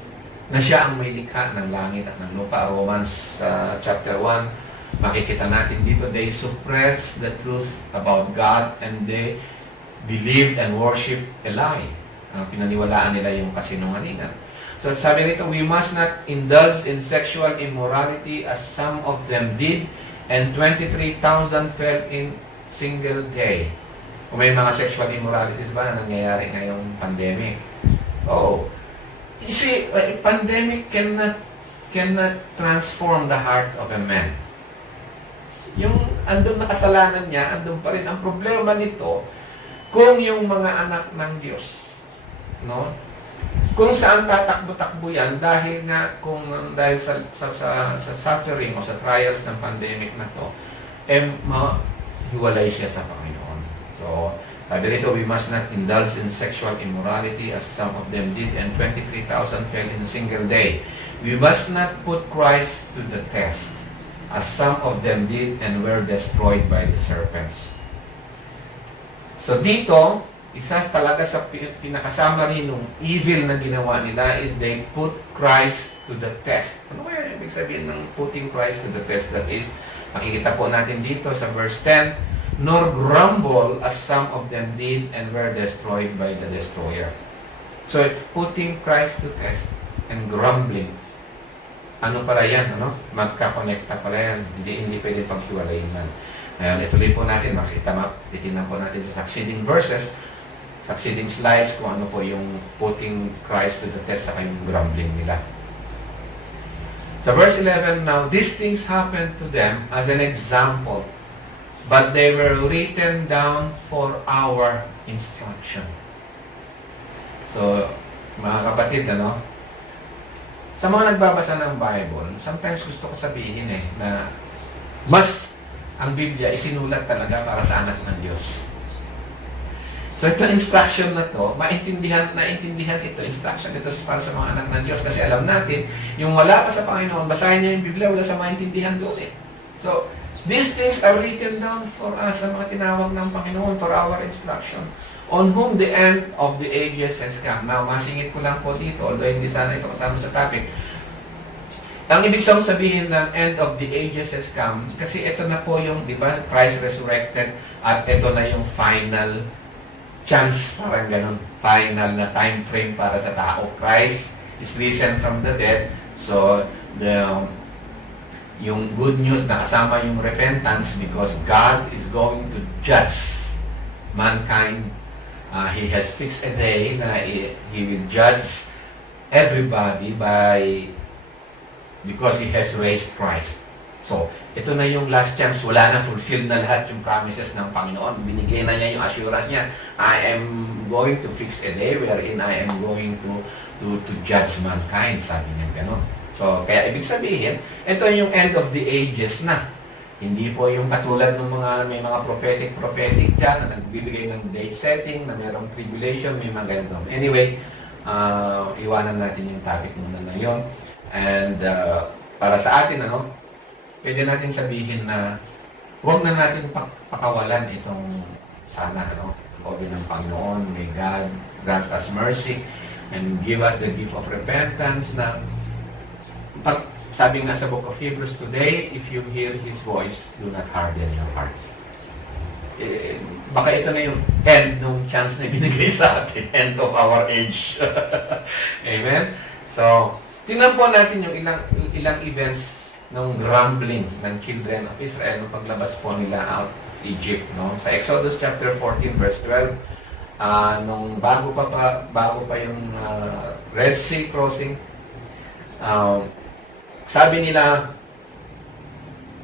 na siya ang may likha ng langit at ng lupa. Romans chapter 1, makikita natin dito, they suppress the truth about God and they believed and worship a lie. Pinaniwalaan nila yung kasinungalingan. So sabi nito, we must not indulge in sexual immorality as some of them did, and 23,000 fell in single day. Kung may mga sexual immoralities ba na nangyayari ngayong pandemic? Oh, you see, pandemic cannot transform the heart of a man. Yung andun na kasalanan niya, andun pa rin. Ang problema nito, kung yung mga anak ng Diyos, no? Kung saan tatakbo-takbo yan, dahil sa suffering o sa trials ng pandemic na to, mahiwalay siya sa Panginoon. So, sabi rito, we must not indulge in sexual immorality as some of them did, and 23,000 fell in a single day. We must not put Christ to the test, as some of them did and were destroyed by the serpents. So dito, isa talaga sa pinakasama rin ng evil na ginawa nila is they put Christ to the test. Ano kaya ibig sabihin ng putting Christ to the test? That is, makikita po natin dito sa verse 10, nor grumble as some of them did and were destroyed by the destroyer. So, putting Christ to test and grumbling, ano pala yan, ano? Magkakonekta pala yan. Hindi pwede paghiwalayin man. Ngayon, ituloy po natin, titignan po natin sa succeeding verses, succeeding slides, kung ano po yung putting Christ to the test sa kayong grumbling nila. Sa verse 11, now, these things happened to them as an example, but they were written down for our instruction. So, mga kapatid, ano? Sa mga nagbabasa ng Bible, sometimes gusto ko sabihin na mas ang Biblia isinulat talaga para sa anak ng Diyos. So ito instruction na to, naintindihan ito, instruction ito para sa mga anak ng Diyos. Kasi alam natin, yung wala pa sa Panginoon, basahin niya yung Biblia, wala sa maintindihan doon eh. So, these things are written down for us, sa mga tinawag ng Panginoon, for our instruction, on whom the end of the ages has come. Now, masingit ko lang po dito, although hindi sana ito kasama sa topic. Ang ibig sabihin ng end of the ages has come, kasi ito na po yung, di ba, Christ resurrected, at ito na yung final chance, parang ganun, final na time frame para sa tao. Christ is risen from the dead. So, yung good news na kasama yung repentance because God is going to judge mankind. He has fixed a day na He will judge everybody because He has raised Christ. So, ito na yung last chance. Wala na, fulfilled na lahat yung promises ng Panginoon. Binigay na niya yung assurance niya. I am going to fix a day wherein I am going to judge mankind. Sabi niya gano'n. So, kaya ibig sabihin, ito yung end of the ages na. Hindi po yung katulad ng may mga prophetic dyan na nagbibigay ng date setting, na mayroong tribulation, may mga ganito. Anyway, iwanan natin yung topic muna na yun. And para sa atin, pwede natin sabihin na huwag na natin pakawalan itong sana, loobin ng Panginoon. May God grant us mercy and give us the gift of repentance na sabi nga sa book of Hebrews, today, if you hear His voice, do not harden your hearts. Baka ito na yung end ng chance na binigay sa atin, end of our age. Amen? So, tingnan po natin yung ilang events ng grumbling ng children of Israel nung paglabas po nila out of Egypt, Sa Exodus chapter 14 verse 12, nung bago pa yung Red Sea crossing, sabi nila,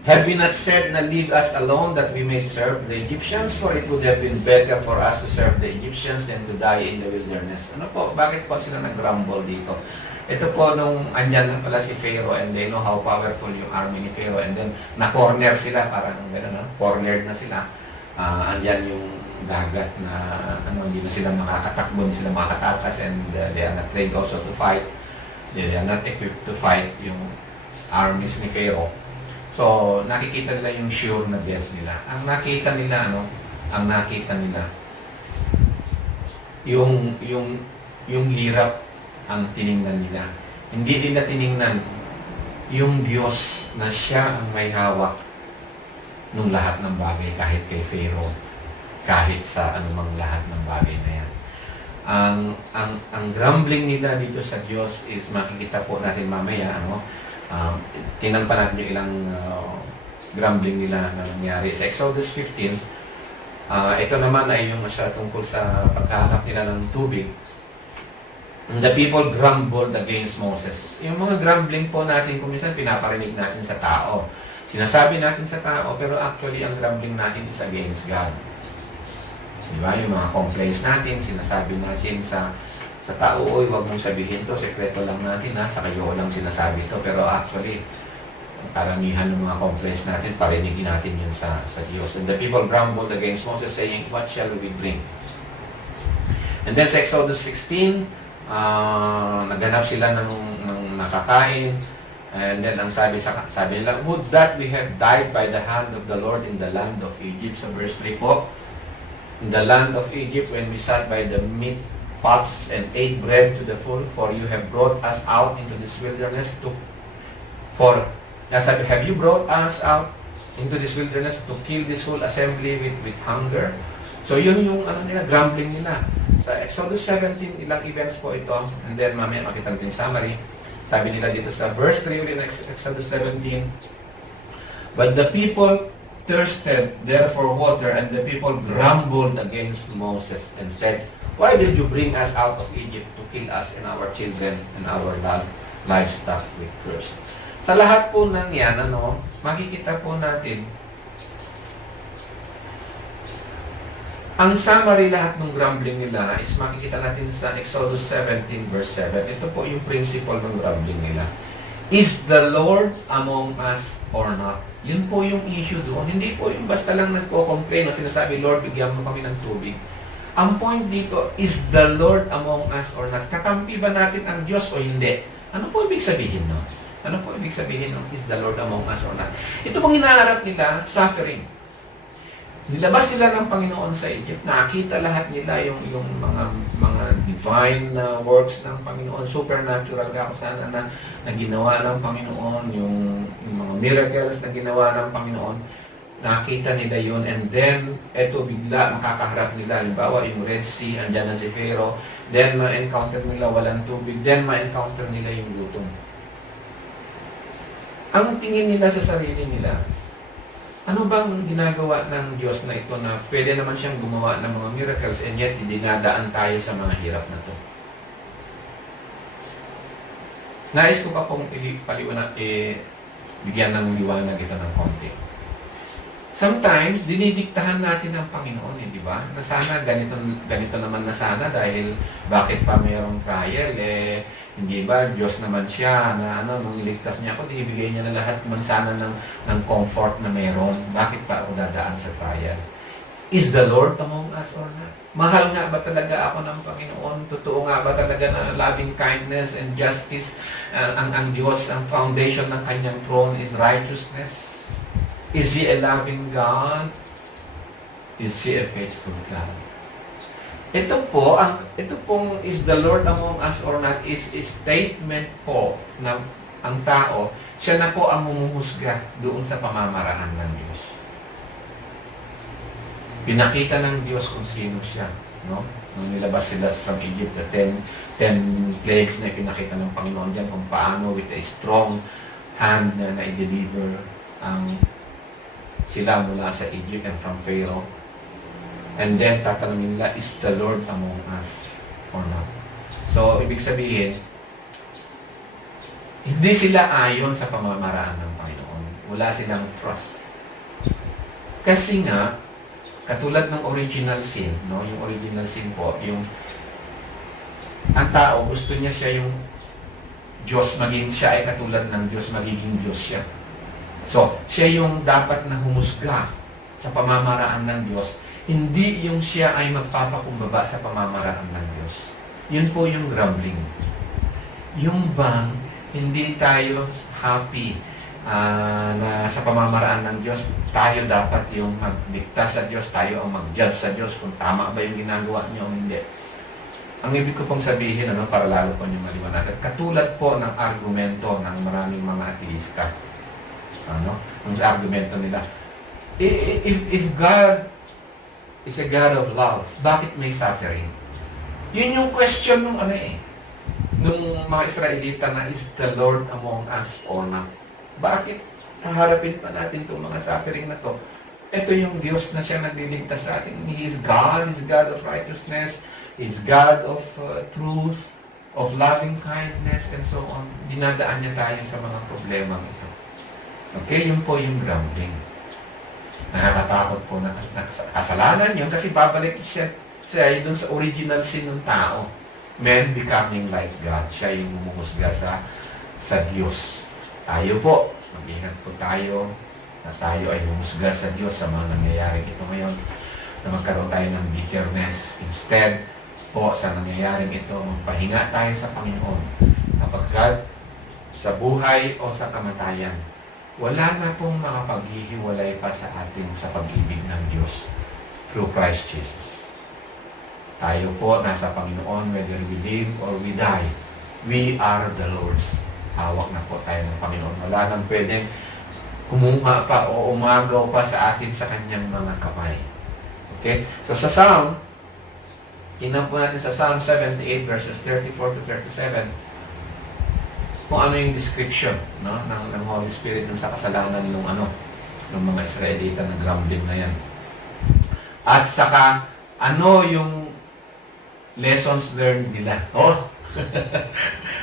have we not said na leave us alone that we may serve the Egyptians? For it would have been better for us to serve the Egyptians than to die in the wilderness. Bakit po sila nag-grumble dito? Ito po nung andyan na pala si Pharaoh and they know how powerful yung army ni Pharaoh and then na-corner sila, parang gano'n, cornered na sila. Andyan yung dagat na hindi na sila makakatakbo, hindi sila makakatakas and they are not trained also to fight. They are not equipped to fight yung armies ni Pharaoh. So, nakikita nila yung sure na death nila. Ang nakita nila, yung hirap ang tiningnan nila. Hindi nila tiningnan yung Diyos na siya ang may hawak ng lahat ng bagay, kahit kay Pharaoh, kahit sa anumang lahat ng bagay na yan. Ang grumbling nila dito sa Diyos is makikita po natin mamaya, tingnan pa natin yung ilang grumbling nila na nangyari. Sa Exodus 15, ito naman ay yung tungkol sa pagkahanap nila ng tubig. The people grumbled against Moses. Yung mga grumbling po natin, kung minsan pinaparinig natin sa tao. Sinasabi natin sa tao, pero actually ang grumbling natin is against God. Diba? Yung mga complaints natin, sinasabi natin sa tao, oy, wag mong sabihin to, sekreto lang natin sa kayo lang sinasabi to. Pero actually, karamihan ng mga complaints natin, parinigin natin yun sa Diyos. And the people grumbled against Moses, saying, what shall we drink? And then sa Exodus 16, naghanap sila ng nakakain, and then ang sabi nila, would that we have died by the hand of the Lord in the land of Egypt. Sa verse 3 po, in the land of Egypt when we sat by the meat pots and ate bread to the full, for you have brought us out into this wilderness have you brought us out into this wilderness to kill this whole assembly with hunger? So yun yung grumbling nila. Sa Exodus 17, ilang events po ito, and then mamaya makita natin yung summary. Sabi nila dito sa verse 3 ulit ng Exodus 17, but the people thirsted therefore water, and the people grumbled against Moses and said, why did you bring us out of Egypt to kill us and our children and our livestock with thirst? Sa lahat po ng yan, makikita po natin, ang summary lahat ng grumbling nila is makikita natin sa Exodus 17 verse 7. Ito po yung principle ng grumbling nila. Is the Lord among us or not? Yun po yung issue doon. Hindi po yung basta lang nagko-complain o sinasabi, Lord, bigyan mo kami ng tubig. Ang point dito, is the Lord among us or not? Kakampi ba natin ang Diyos o hindi? Ano po ibig sabihin, no? Ano po ibig sabihin ng is the Lord among us or not? Ito pong hinaharap nila, suffering. Nilabas sila ng Panginoon sa Egypt. Nakita lahat nila yung mga divine works ng Panginoon, supernatural kakusanan na ginawa ng Panginoon, yung mga miracles na ginawa ng Panginoon. Nakita nila yun, and then eto bigla makakaharap nila. Halimbawa, yung Red Sea, andyan na si Pharaoh, then ma-encounter nila walang tubig, then ma-encounter nila yung gutom. Ang tingin nila sa sarili nila, ano bang ginagawa ng Diyos na ito na pwede naman siyang gumawa ng mga miracles and yet dinadaan tayo sa mga hirap na to? Nais ko pa pong bigyan ng liwanag ito ng konti. Sometimes, dinidiktahan natin ng Panginoon, di ba? Na sana ganito naman na sana dahil bakit pa mayroong trial, hindi ba, Diyos naman siya na nung iligtas niya ako, dinibigay niya na lahat man sana ng comfort na meron. Bakit pa ako dadaan sa trial? Is the Lord among us or not? Mahal nga ba talaga ako ng Panginoon? Totoo nga ba talaga na loving kindness and justice? Ang Diyos, ang foundation ng kanyang throne is righteousness? Is He a loving God? Is He a faithful God? Ito pong is the Lord among us or not is a statement po na ang tao, siya na po ang mumuhusga doon sa pamamaraan ng Diyos. Pinakita ng Diyos kung sino siya, no? Nung nilabas sila from Egypt, the 10 plagues na pinakita ng Panginoon diyan kung paano with a strong hand na i-deliver sila mula sa Egypt and from Pharaoh. And then, tatanungin nila, is the Lord among us or not? So, ibig sabihin, hindi sila ayon sa pamamaraan ng Panginoon. Wala silang trust. Kasi nga, katulad ng original sin, no? Yung original sin po, ang tao, gusto niya siya yung Diyos, maging siya ay katulad ng Diyos, magiging Diyos siya. So, siya yung dapat na humusga sa pamamaraan ng Diyos. Hindi yung siya ay magpapakumbaba sa pamamaraan ng Diyos. Yun po yung grumbling. Yung bang hindi tayo happy na sa pamamaraan ng Diyos, tayo dapat yung magdikta sa Diyos, tayo ang mag-judge sa Diyos kung tama ba yung ginagawa niyo o hindi. Ang ibig ko pong sabihin, para lalo po niyo maliwanagan, katulad po ng argumento ng maraming mga ateista. Ang argumento nila, if God is a God of love, bakit may suffering? Yun yung question nung nung mga Israelita na is the Lord among us or not? Bakit haharapin pa natin itong mga suffering na to? Ito yung Diyos na siya nagliligtas sa atin. He is God of righteousness, He is God of truth, of loving kindness, and so on. Dinadaan niya tayo sa mga problema ito. Okay, yun po yung grumbling. Nakakatakot po na kasalanan yun kasi babalik siya dun sa original sin ng tao. Man becoming like God. Siya yung humuhusga sa Diyos. Tayo po, mag-ingat po tayo na tayo ay humusga sa Diyos sa mga nangyayari ito ngayon. Na magkaroon tayo ng bitterness. Instead po sa nangyayaring ito, magpahinga tayo sa Panginoon. Kapagkat sa buhay o sa kamatayan, wala na pong makapaghihiwalay pa sa atin sa pag-ibig ng Diyos. through Christ Jesus. Tayo po nasa Panginoon whether we live or we die. We are the Lord's. Hawak na po tayo ng Panginoon. Wala nang pwedeng kumuha pa o umagaw pa sa atin sa kanyang mga kamay. Okay? So sa Psalm, tingnan po natin sa Psalm 78 verses 34 to 37 kung ano yung description, no, ng Holy Spirit sa kasalanan ng mga Israelita na grumbling na yan. At saka ano yung lessons learned nila.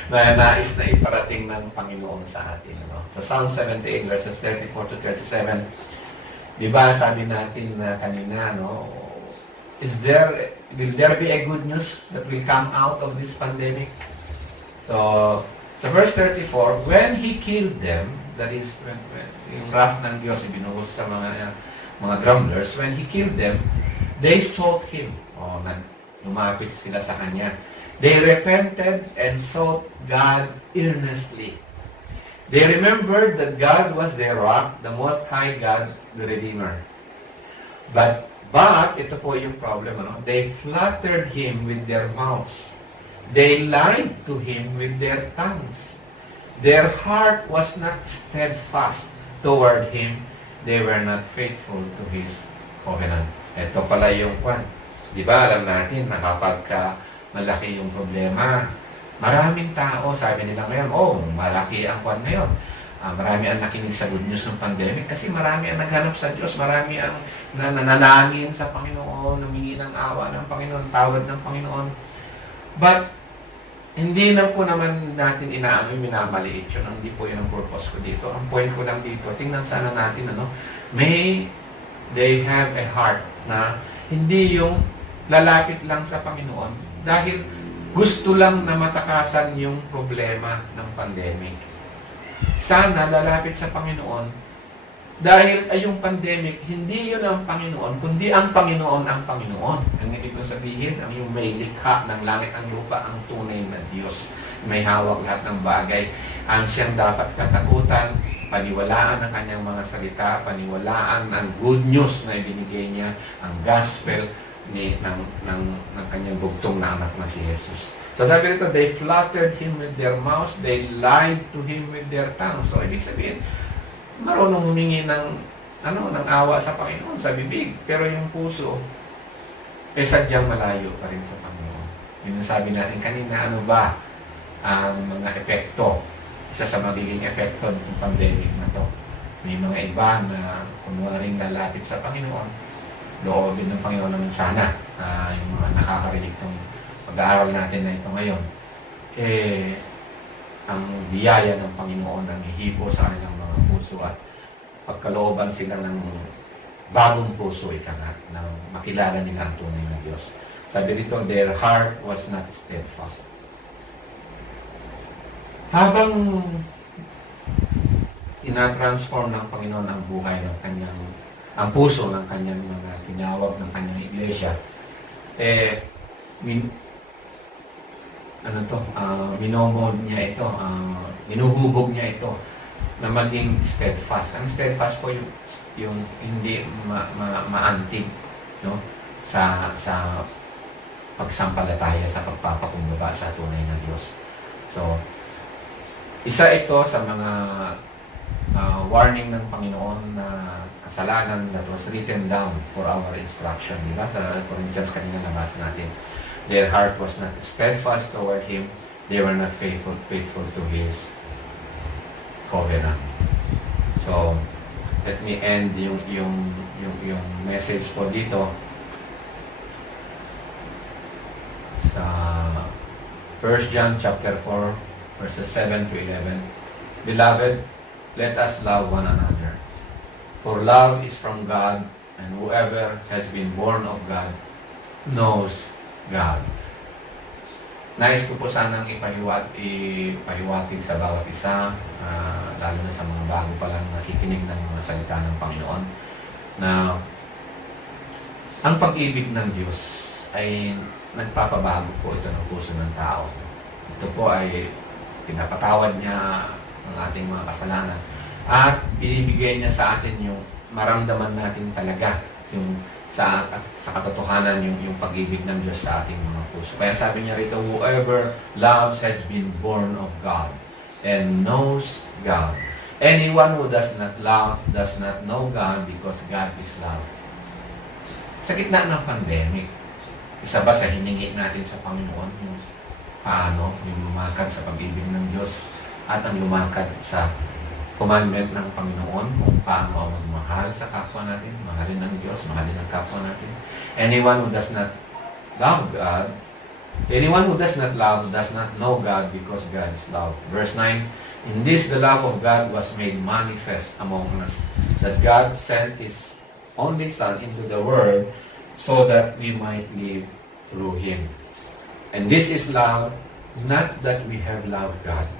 Na nais na iparating ng Panginoon sa atin. Sa Psalm 78 verses 34 to 37, di ba sabi natin na kanina, will there be a good news that will come out of this pandemic? So, sa verse 34, when He killed them, that is, when yung wrath ng Diyos ibinuhos sa mga grumblers, when He killed them, they sought Him. Lumapit sila sa Kanya. They repented and sought God earnestly. They remembered that God was their rock, the Most High God, the Redeemer. But ito po yung problem, they flattered Him with their mouths. They lied to Him with their tongues. Their heart was not steadfast toward Him. They were not faithful to His covenant. Ito pala yung kwan. Di ba, alam natin na kapag malaki yung problema, maraming tao, sabi nila ngayon, malaki ang kwan ngayon. Marami ang nakinig sa good news ng pandemic kasi marami ang naghanap sa Diyos, marami ang nananalangin sa Panginoon, humingi ng awa ng Panginoon, tawad ng Panginoon. But, hindi na po naman natin minamaliit yun. Hindi po yun ang purpose ko dito. Ang point ko lang dito, tingnan sana natin, may they have a heart na hindi yung lalapit lang sa Panginoon dahil gusto lang na matakasan yung problema ng pandemic. Sana lalapit sa Panginoon dahil yung pandemic, hindi yun ang Panginoon, kundi ang Panginoon ang Panginoon. Ang ibig kong sabihin, ang yung may likha ng langit ang lupa, ang tunay na Diyos. May hawak lahat ng bagay. Ang siyang dapat katakutan, paniwalaan ang kanyang mga salita, paniwalaan ang good news na ibinigay niya, ang gospel ng kanyang bugtong na anak na si Jesus. So sabi rito, they flattered Him with their mouths, they lied to Him with their tongues. So ibig sabihin, marunong humingi ng awa sa Panginoon, sa bibig, pero yung puso, sadyang malayo pa rin sa Panginoon. Yung sabi natin kanina, ano ba ang mga epekto, isa sa magiging epekto ng pandemic na to. May mga iba na kunwaring lalapit sa Panginoon, loobin ng Panginoon naman sana, yung mga nakakarinig itong pag-aaral natin na ito ngayon, ang biyaya ng Panginoon ang ihipo sa kanilang mga puso at pagkalooban sila ng bagong puso na makilala nila ang tunay na Diyos. Sabi dito, their heart was not steadfast. Habang ina-transform ng Panginoon ang buhay ng ang puso ng kanyang mga tinawag ng kanyang iglesia, minomod niya ito, minuhubog niya ito na maging steadfast. Ang steadfast po yung hindi maantig, sa pagsampalataya, sa pagpapakumbaba sa tunay na Diyos. So, isa ito sa mga warning ng Panginoon na kasalanan that was written down for our instruction. Diba? Sa Corinthians kanina nabasa natin. Their heart was not steadfast toward Him. They were not faithful to His covenant. So, let me end yung message po dito sa 1 John chapter 4 verses 7 to 11. Beloved, let us love one another. For love is from God, and whoever has been born of God knows God. Nais ko po sanang ipahiwatig sa bawat isa, lalo na sa mga bago pa lang nakikinig ng mga salita ng Panginoon, na ang pag-ibig ng Diyos ay nagpapabago po ito ng puso ng tao. Ito po ay pinapatawad niya ang ating mga kasalanan at binibigay niya sa atin yung maramdaman natin talaga yung sa katotohanan yung pag-ibig ng Diyos sa ating mga puso. Kaya sabi niya rito, whoever loves has been born of God and knows God. Anyone who does not love does not know God because God is love. Sa gitna ng pandemic, isa ba sa hiningi natin sa Panginoon yung paano yung lumakad sa pag-ibig ng Diyos at ang lumakad sa commandment ng Panginoon kung paano magmahal sa kapwa natin, mahalin ng Diyos, mahalin ang kapwa natin. Anyone who does not love God, anyone who does not love does not know God because God is love. Verse 9, in this the love of God was made manifest among us, that God sent His only Son into the world so that we might live through Him. And this is love, not that we have loved God,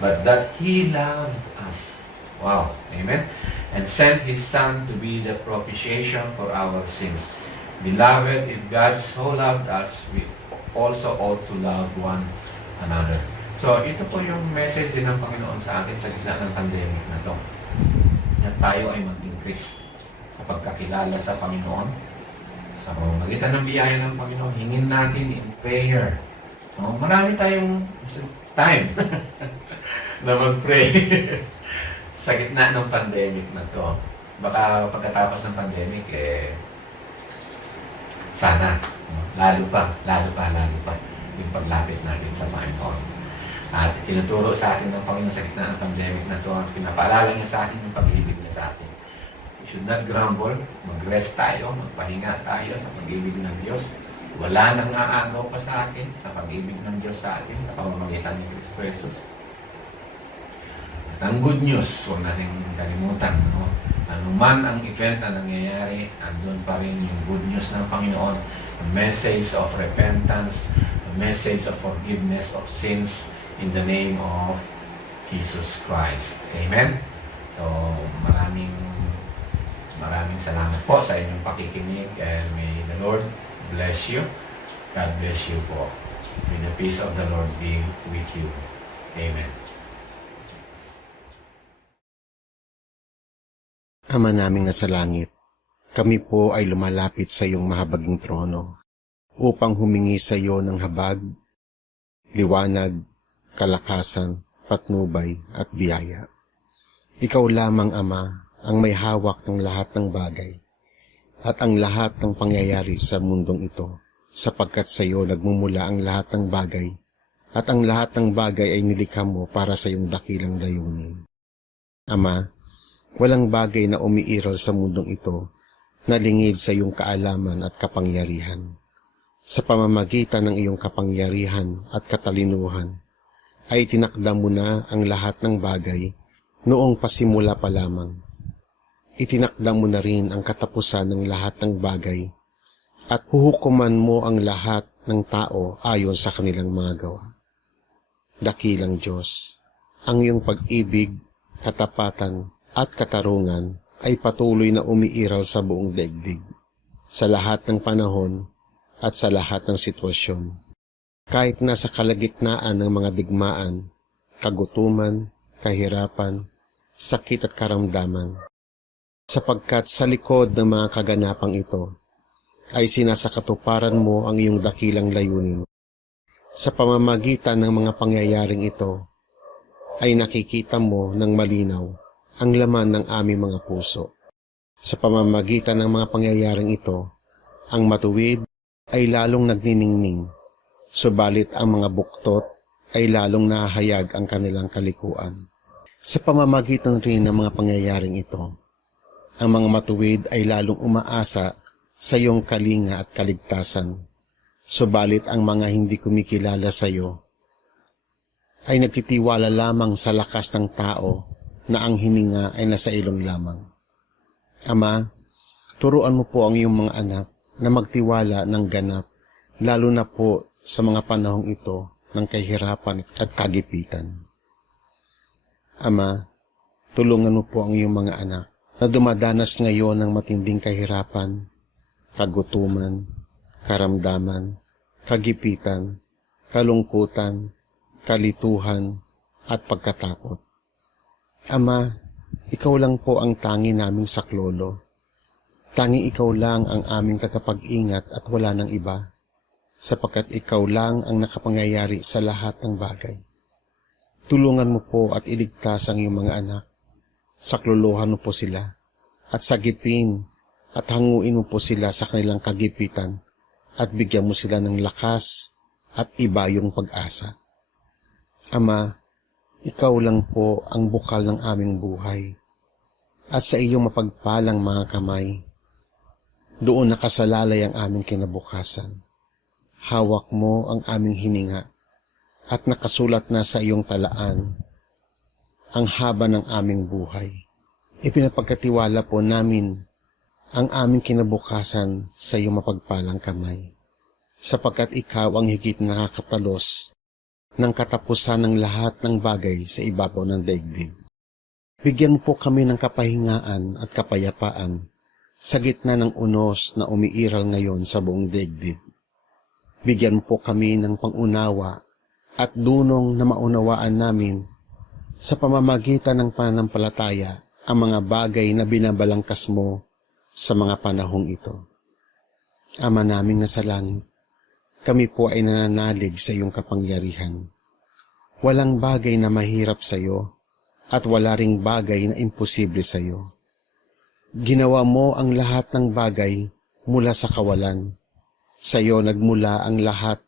but that He loved us. Wow. Amen. And sent His Son to be the propitiation for our sins. Beloved, if God so loved us, we also ought to love one another. So, ito po yung message din ng Panginoon sa atin sa gitna ng pandemic na to. Na tayo ay mag-increase sa pagkakilala sa Panginoon. So, magitan ng biyaya ng Panginoon, hingin natin in prayer. So, marami tayong time na mag-pray sa gitna ng pandemic na to. Baka pagkatapos ng pandemic, sana, lalo pa yung paglapit natin sa Panginoon. At tinuturo sa atin ng Panginoon sa gitna ng pandemic na to, pinapaalala niya sa atin yung pag-ibig niya sa atin. We should not grumble, mag-rest tayo, magpahinga tayo sa pag-ibig ng Diyos. Wala nang aagaw pa sa atin sa pag-ibig ng Diyos sa atin sa pamamagitan ni Kristo Jesus. At ang good news, huwag natin kalimutan, no? Ano man ang event na nangyayari, andun pa rin yung good news ng Panginoon, a message of repentance, a message of forgiveness of sins in the name of Jesus Christ. Amen? So, maraming salamat po sa inyong pakikinig, and may the Lord bless you. God bless you po. May the peace of the Lord be with you. Amen. Ama naming nasa langit, kami po ay lumalapit sa iyong mahabaging trono upang humingi sa iyo ng habag, liwanag, kalakasan, patnubay at biyaya. Ikaw lamang, Ama, ang may hawak ng lahat ng bagay at ang lahat ng pangyayari sa mundong ito, sapagkat sa iyo nagmumula ang lahat ng bagay at ang lahat ng bagay ay nilikha mo para sa iyong dakilang layunin. Ama, walang bagay na umiiral sa mundong ito na lingid sa iyong kaalaman at kapangyarihan. Sa pamamagitan ng iyong kapangyarihan at katalinuhan, ay tinakda mo na ang lahat ng bagay noong pasimula pa lamang. Itinakda mo na rin ang katapusan ng lahat ng bagay at huhukuman mo ang lahat ng tao ayon sa kanilang mga gawa. Dakilang Diyos, ang iyong pag-ibig, katapatan at katarungan ay patuloy na umiiral sa buong daigdig, sa lahat ng panahon at sa lahat ng sitwasyon. Kahit nasa kalagitnaan ng mga digmaan, kagutuman, kahirapan, sakit at karamdaman. Sapagkat sa likod ng mga kaganapang ito, ay sinasakatuparan mo ang iyong dakilang layunin. Sa pamamagitan ng mga pangyayaring ito, ay nakikita mo ng malinaw ang laman ng aming mga puso. Sa pamamagitan ng mga pangyayaring ito, ang matuwid ay lalong nagniningning, subalit ang mga buktot ay lalong nahayag ang kanilang kalikuan. Sa pamamagitan rin ng mga pangyayaring ito, ang mga matuwid ay lalong umaasa sa iyong kalinga at kaligtasan, subalit ang mga hindi kumikilala sa iyo ay nagtitiwala lamang sa lakas ng tao na ang hininga ay nasa ilong lamang. Ama, turuan mo po ang iyong mga anak na magtiwala ng ganap, lalo na po sa mga panahong ito ng kahirapan at kagipitan. Ama, tulungan mo po ang iyong mga anak na dumadanas ngayon ng matinding kahirapan, kagutuman, karamdaman, kagipitan, kalungkutan, kalituhan, at pagkatakot. Ama, ikaw lang po ang tangi naming saklolo. Tanging ikaw lang ang aming tagapag-ingat at wala ng iba, sapagkat ikaw lang ang nakapangyayari sa lahat ng bagay. Tulungan mo po at iligtas ang iyong mga anak. Saklolohan mo po sila at sagipin at hanguin mo po sila sa kanilang kagipitan at bigyan mo sila ng lakas at ibayong pag-asa. Ama, ikaw lang po ang bukal ng aming buhay at sa iyong mapagpalang mga kamay, doon nakasalalay ang aming kinabukasan. Hawak mo ang aming hininga at nakasulat na sa iyong talaan ang haba ng aming buhay. Ipinapagkatiwala po namin ang aming kinabukasan sa iyong mapagpalang kamay, sapagkat ikaw ang higit nakakatalos ng katapusan ng lahat ng bagay sa ibabaw ng daigdig. Bigyan mo po kami ng kapahingaan at kapayapaan sa gitna ng unos na umiiral ngayon sa buong daigdig. Bigyan mo po kami ng pangunawa at dunong na maunawaan namin sa pamamagitan ng pananampalataya ang mga bagay na binabalangkas mo sa mga panahong ito. Ama naming nasa langit, kami po ay nananalig sa iyong kapangyarihan. Walang bagay na mahirap sa iyo at wala ring bagay na imposible sa iyo. Ginawa mo ang lahat ng bagay mula sa kawalan. Sa iyo nagmula ang lahat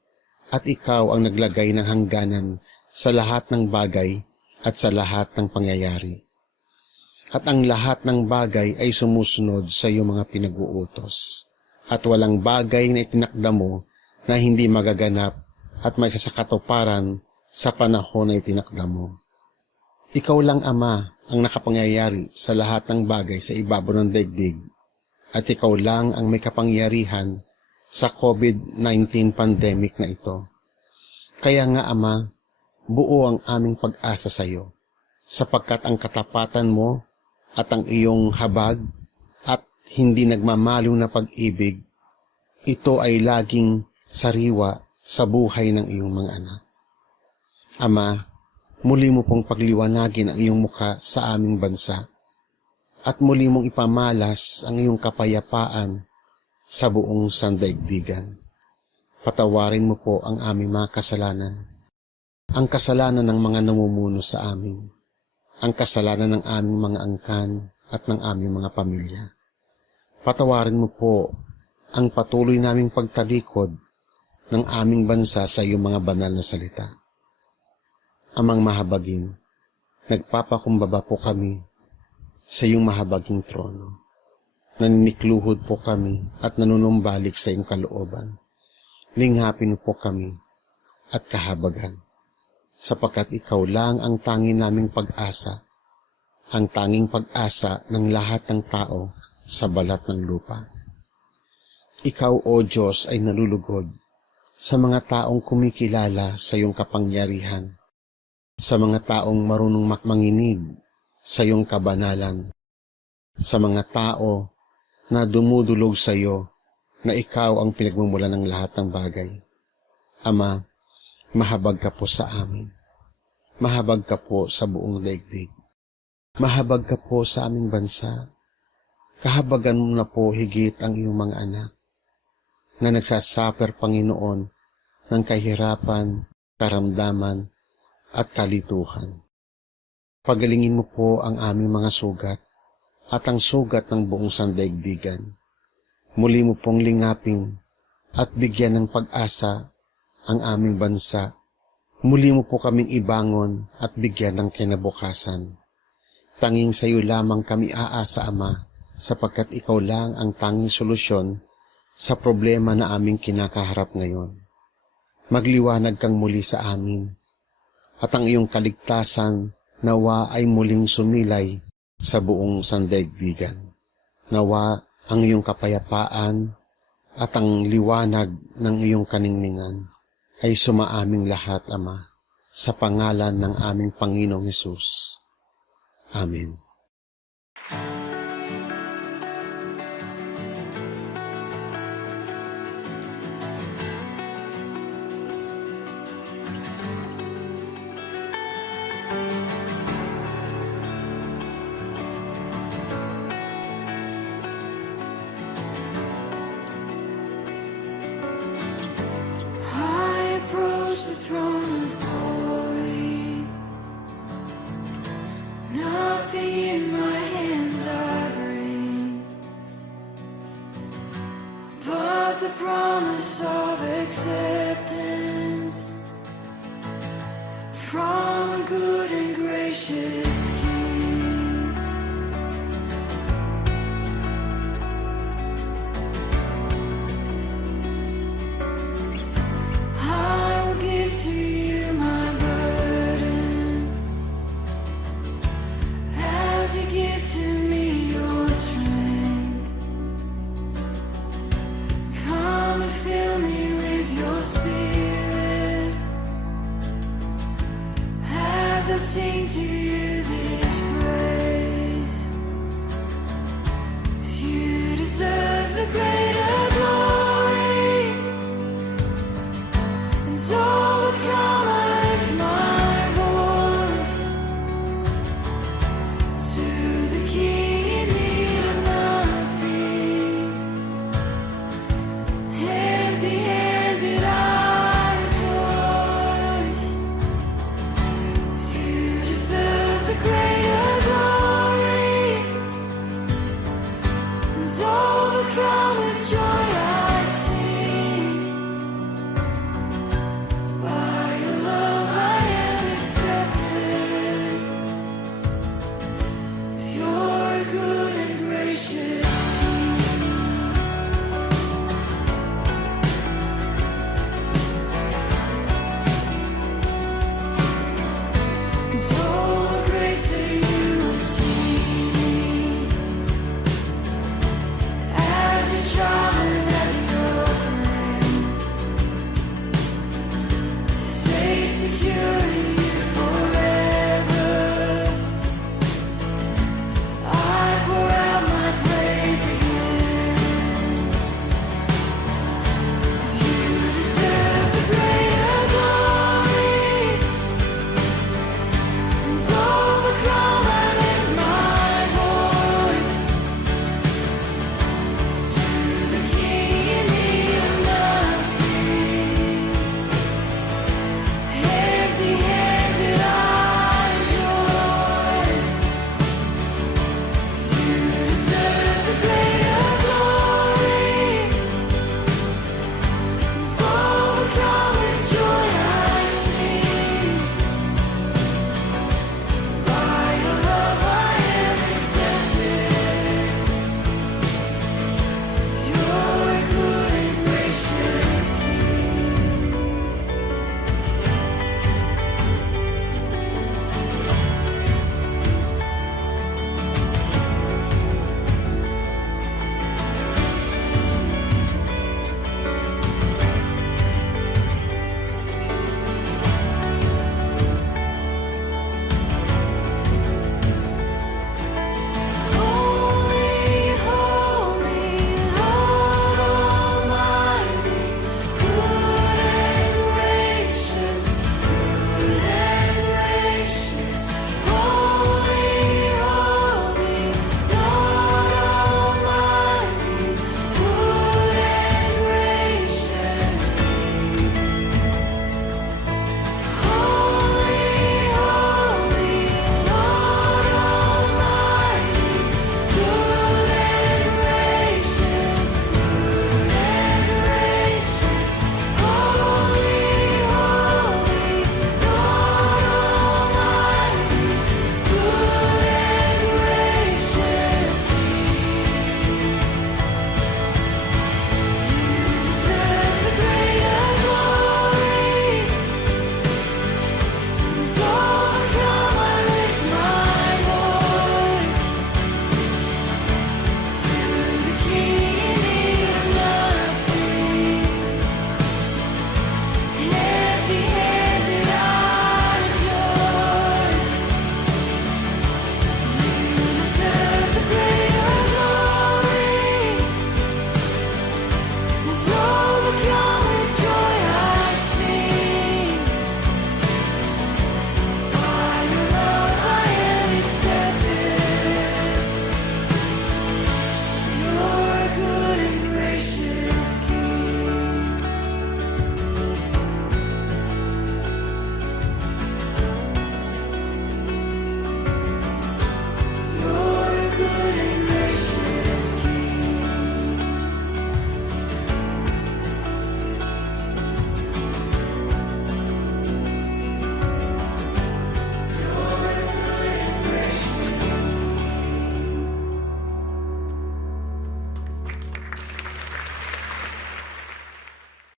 at ikaw ang naglagay ng hangganan sa lahat ng bagay at sa lahat ng pangyayari. At ang lahat ng bagay ay sumusunod sa iyong mga pinag-uutos. At walang bagay na itinakda mo na hindi magaganap at may sasakatuparan sa panahon na itinakda mo. Ikaw lang, Ama, ang nakapangyayari sa lahat ng bagay sa ibabaw ng daigdig, at ikaw lang ang may kapangyarihan sa COVID-19 pandemic na ito. Kaya nga, Ama, buo ang aming pag-asa sa iyo, sapagkat ang katapatan mo at ang iyong habag at hindi nagmamaliw na pag-ibig, ito ay laging sariwa sa buhay ng iyong mga anak. Ama, muli mo pong pagliwanagin ang iyong mukha sa aming bansa at muli mong ipamalas ang iyong kapayapaan sa buong sandaigdigan. Patawarin mo po ang aming mga kasalanan, ang kasalanan ng mga namumuno sa amin, ang kasalanan ng aming mga angkan at ng aming mga pamilya. Patawarin mo po ang patuloy naming pagtalikod ng aming bansa sa iyong mga banal na salita. Amang mahabagin, nagpapakumbaba po kami sa iyong mahabaging trono. Naninikluhod po kami at nanunumbalik sa iyong kalooban. Linghapin po kami at kahabagan, sapagkat ikaw lang ang tanging naming pag-asa, ang tanging pag-asa ng lahat ng tao sa balat ng lupa. Ikaw, O Diyos, ay nalulugod sa mga taong kumikilala sa iyong kapangyarihan, sa mga taong marunong manginig sa iyong kabanalan, sa mga tao na dumudulog sa iyo na ikaw ang pinagmumula ng lahat ng bagay. Ama, mahabag ka po sa amin. Mahabag ka po sa buong daigdig. Mahabag ka po sa aming bansa. Kahabagan mo na po higit ang iyong mga anak na nagsasaper, Panginoon, ng kahirapan, karamdaman, at kalituhan. Pagalingin mo po ang aming mga sugat at ang sugat ng buong sandaigdigan. Muli mo pong lingapin at bigyan ng pag-asa ang aming bansa. Muli mo po kaming ibangon at bigyan ng kinabukasan. Tanging sa iyo lamang kami aasa, Ama, sapagkat ikaw lang ang tanging solusyon sa problema na aming kinakaharap ngayon. Magliwanag kang muli sa amin, at ang iyong kaligtasan nawa ay muling sumilay sa buong sandaigdigan. Nawa ang iyong kapayapaan at ang liwanag ng iyong kaningningan ay sumaaming lahat, Ama, sa pangalan ng aming Panginoong Hesus. Amen. the promise of acceptance from a good and gracious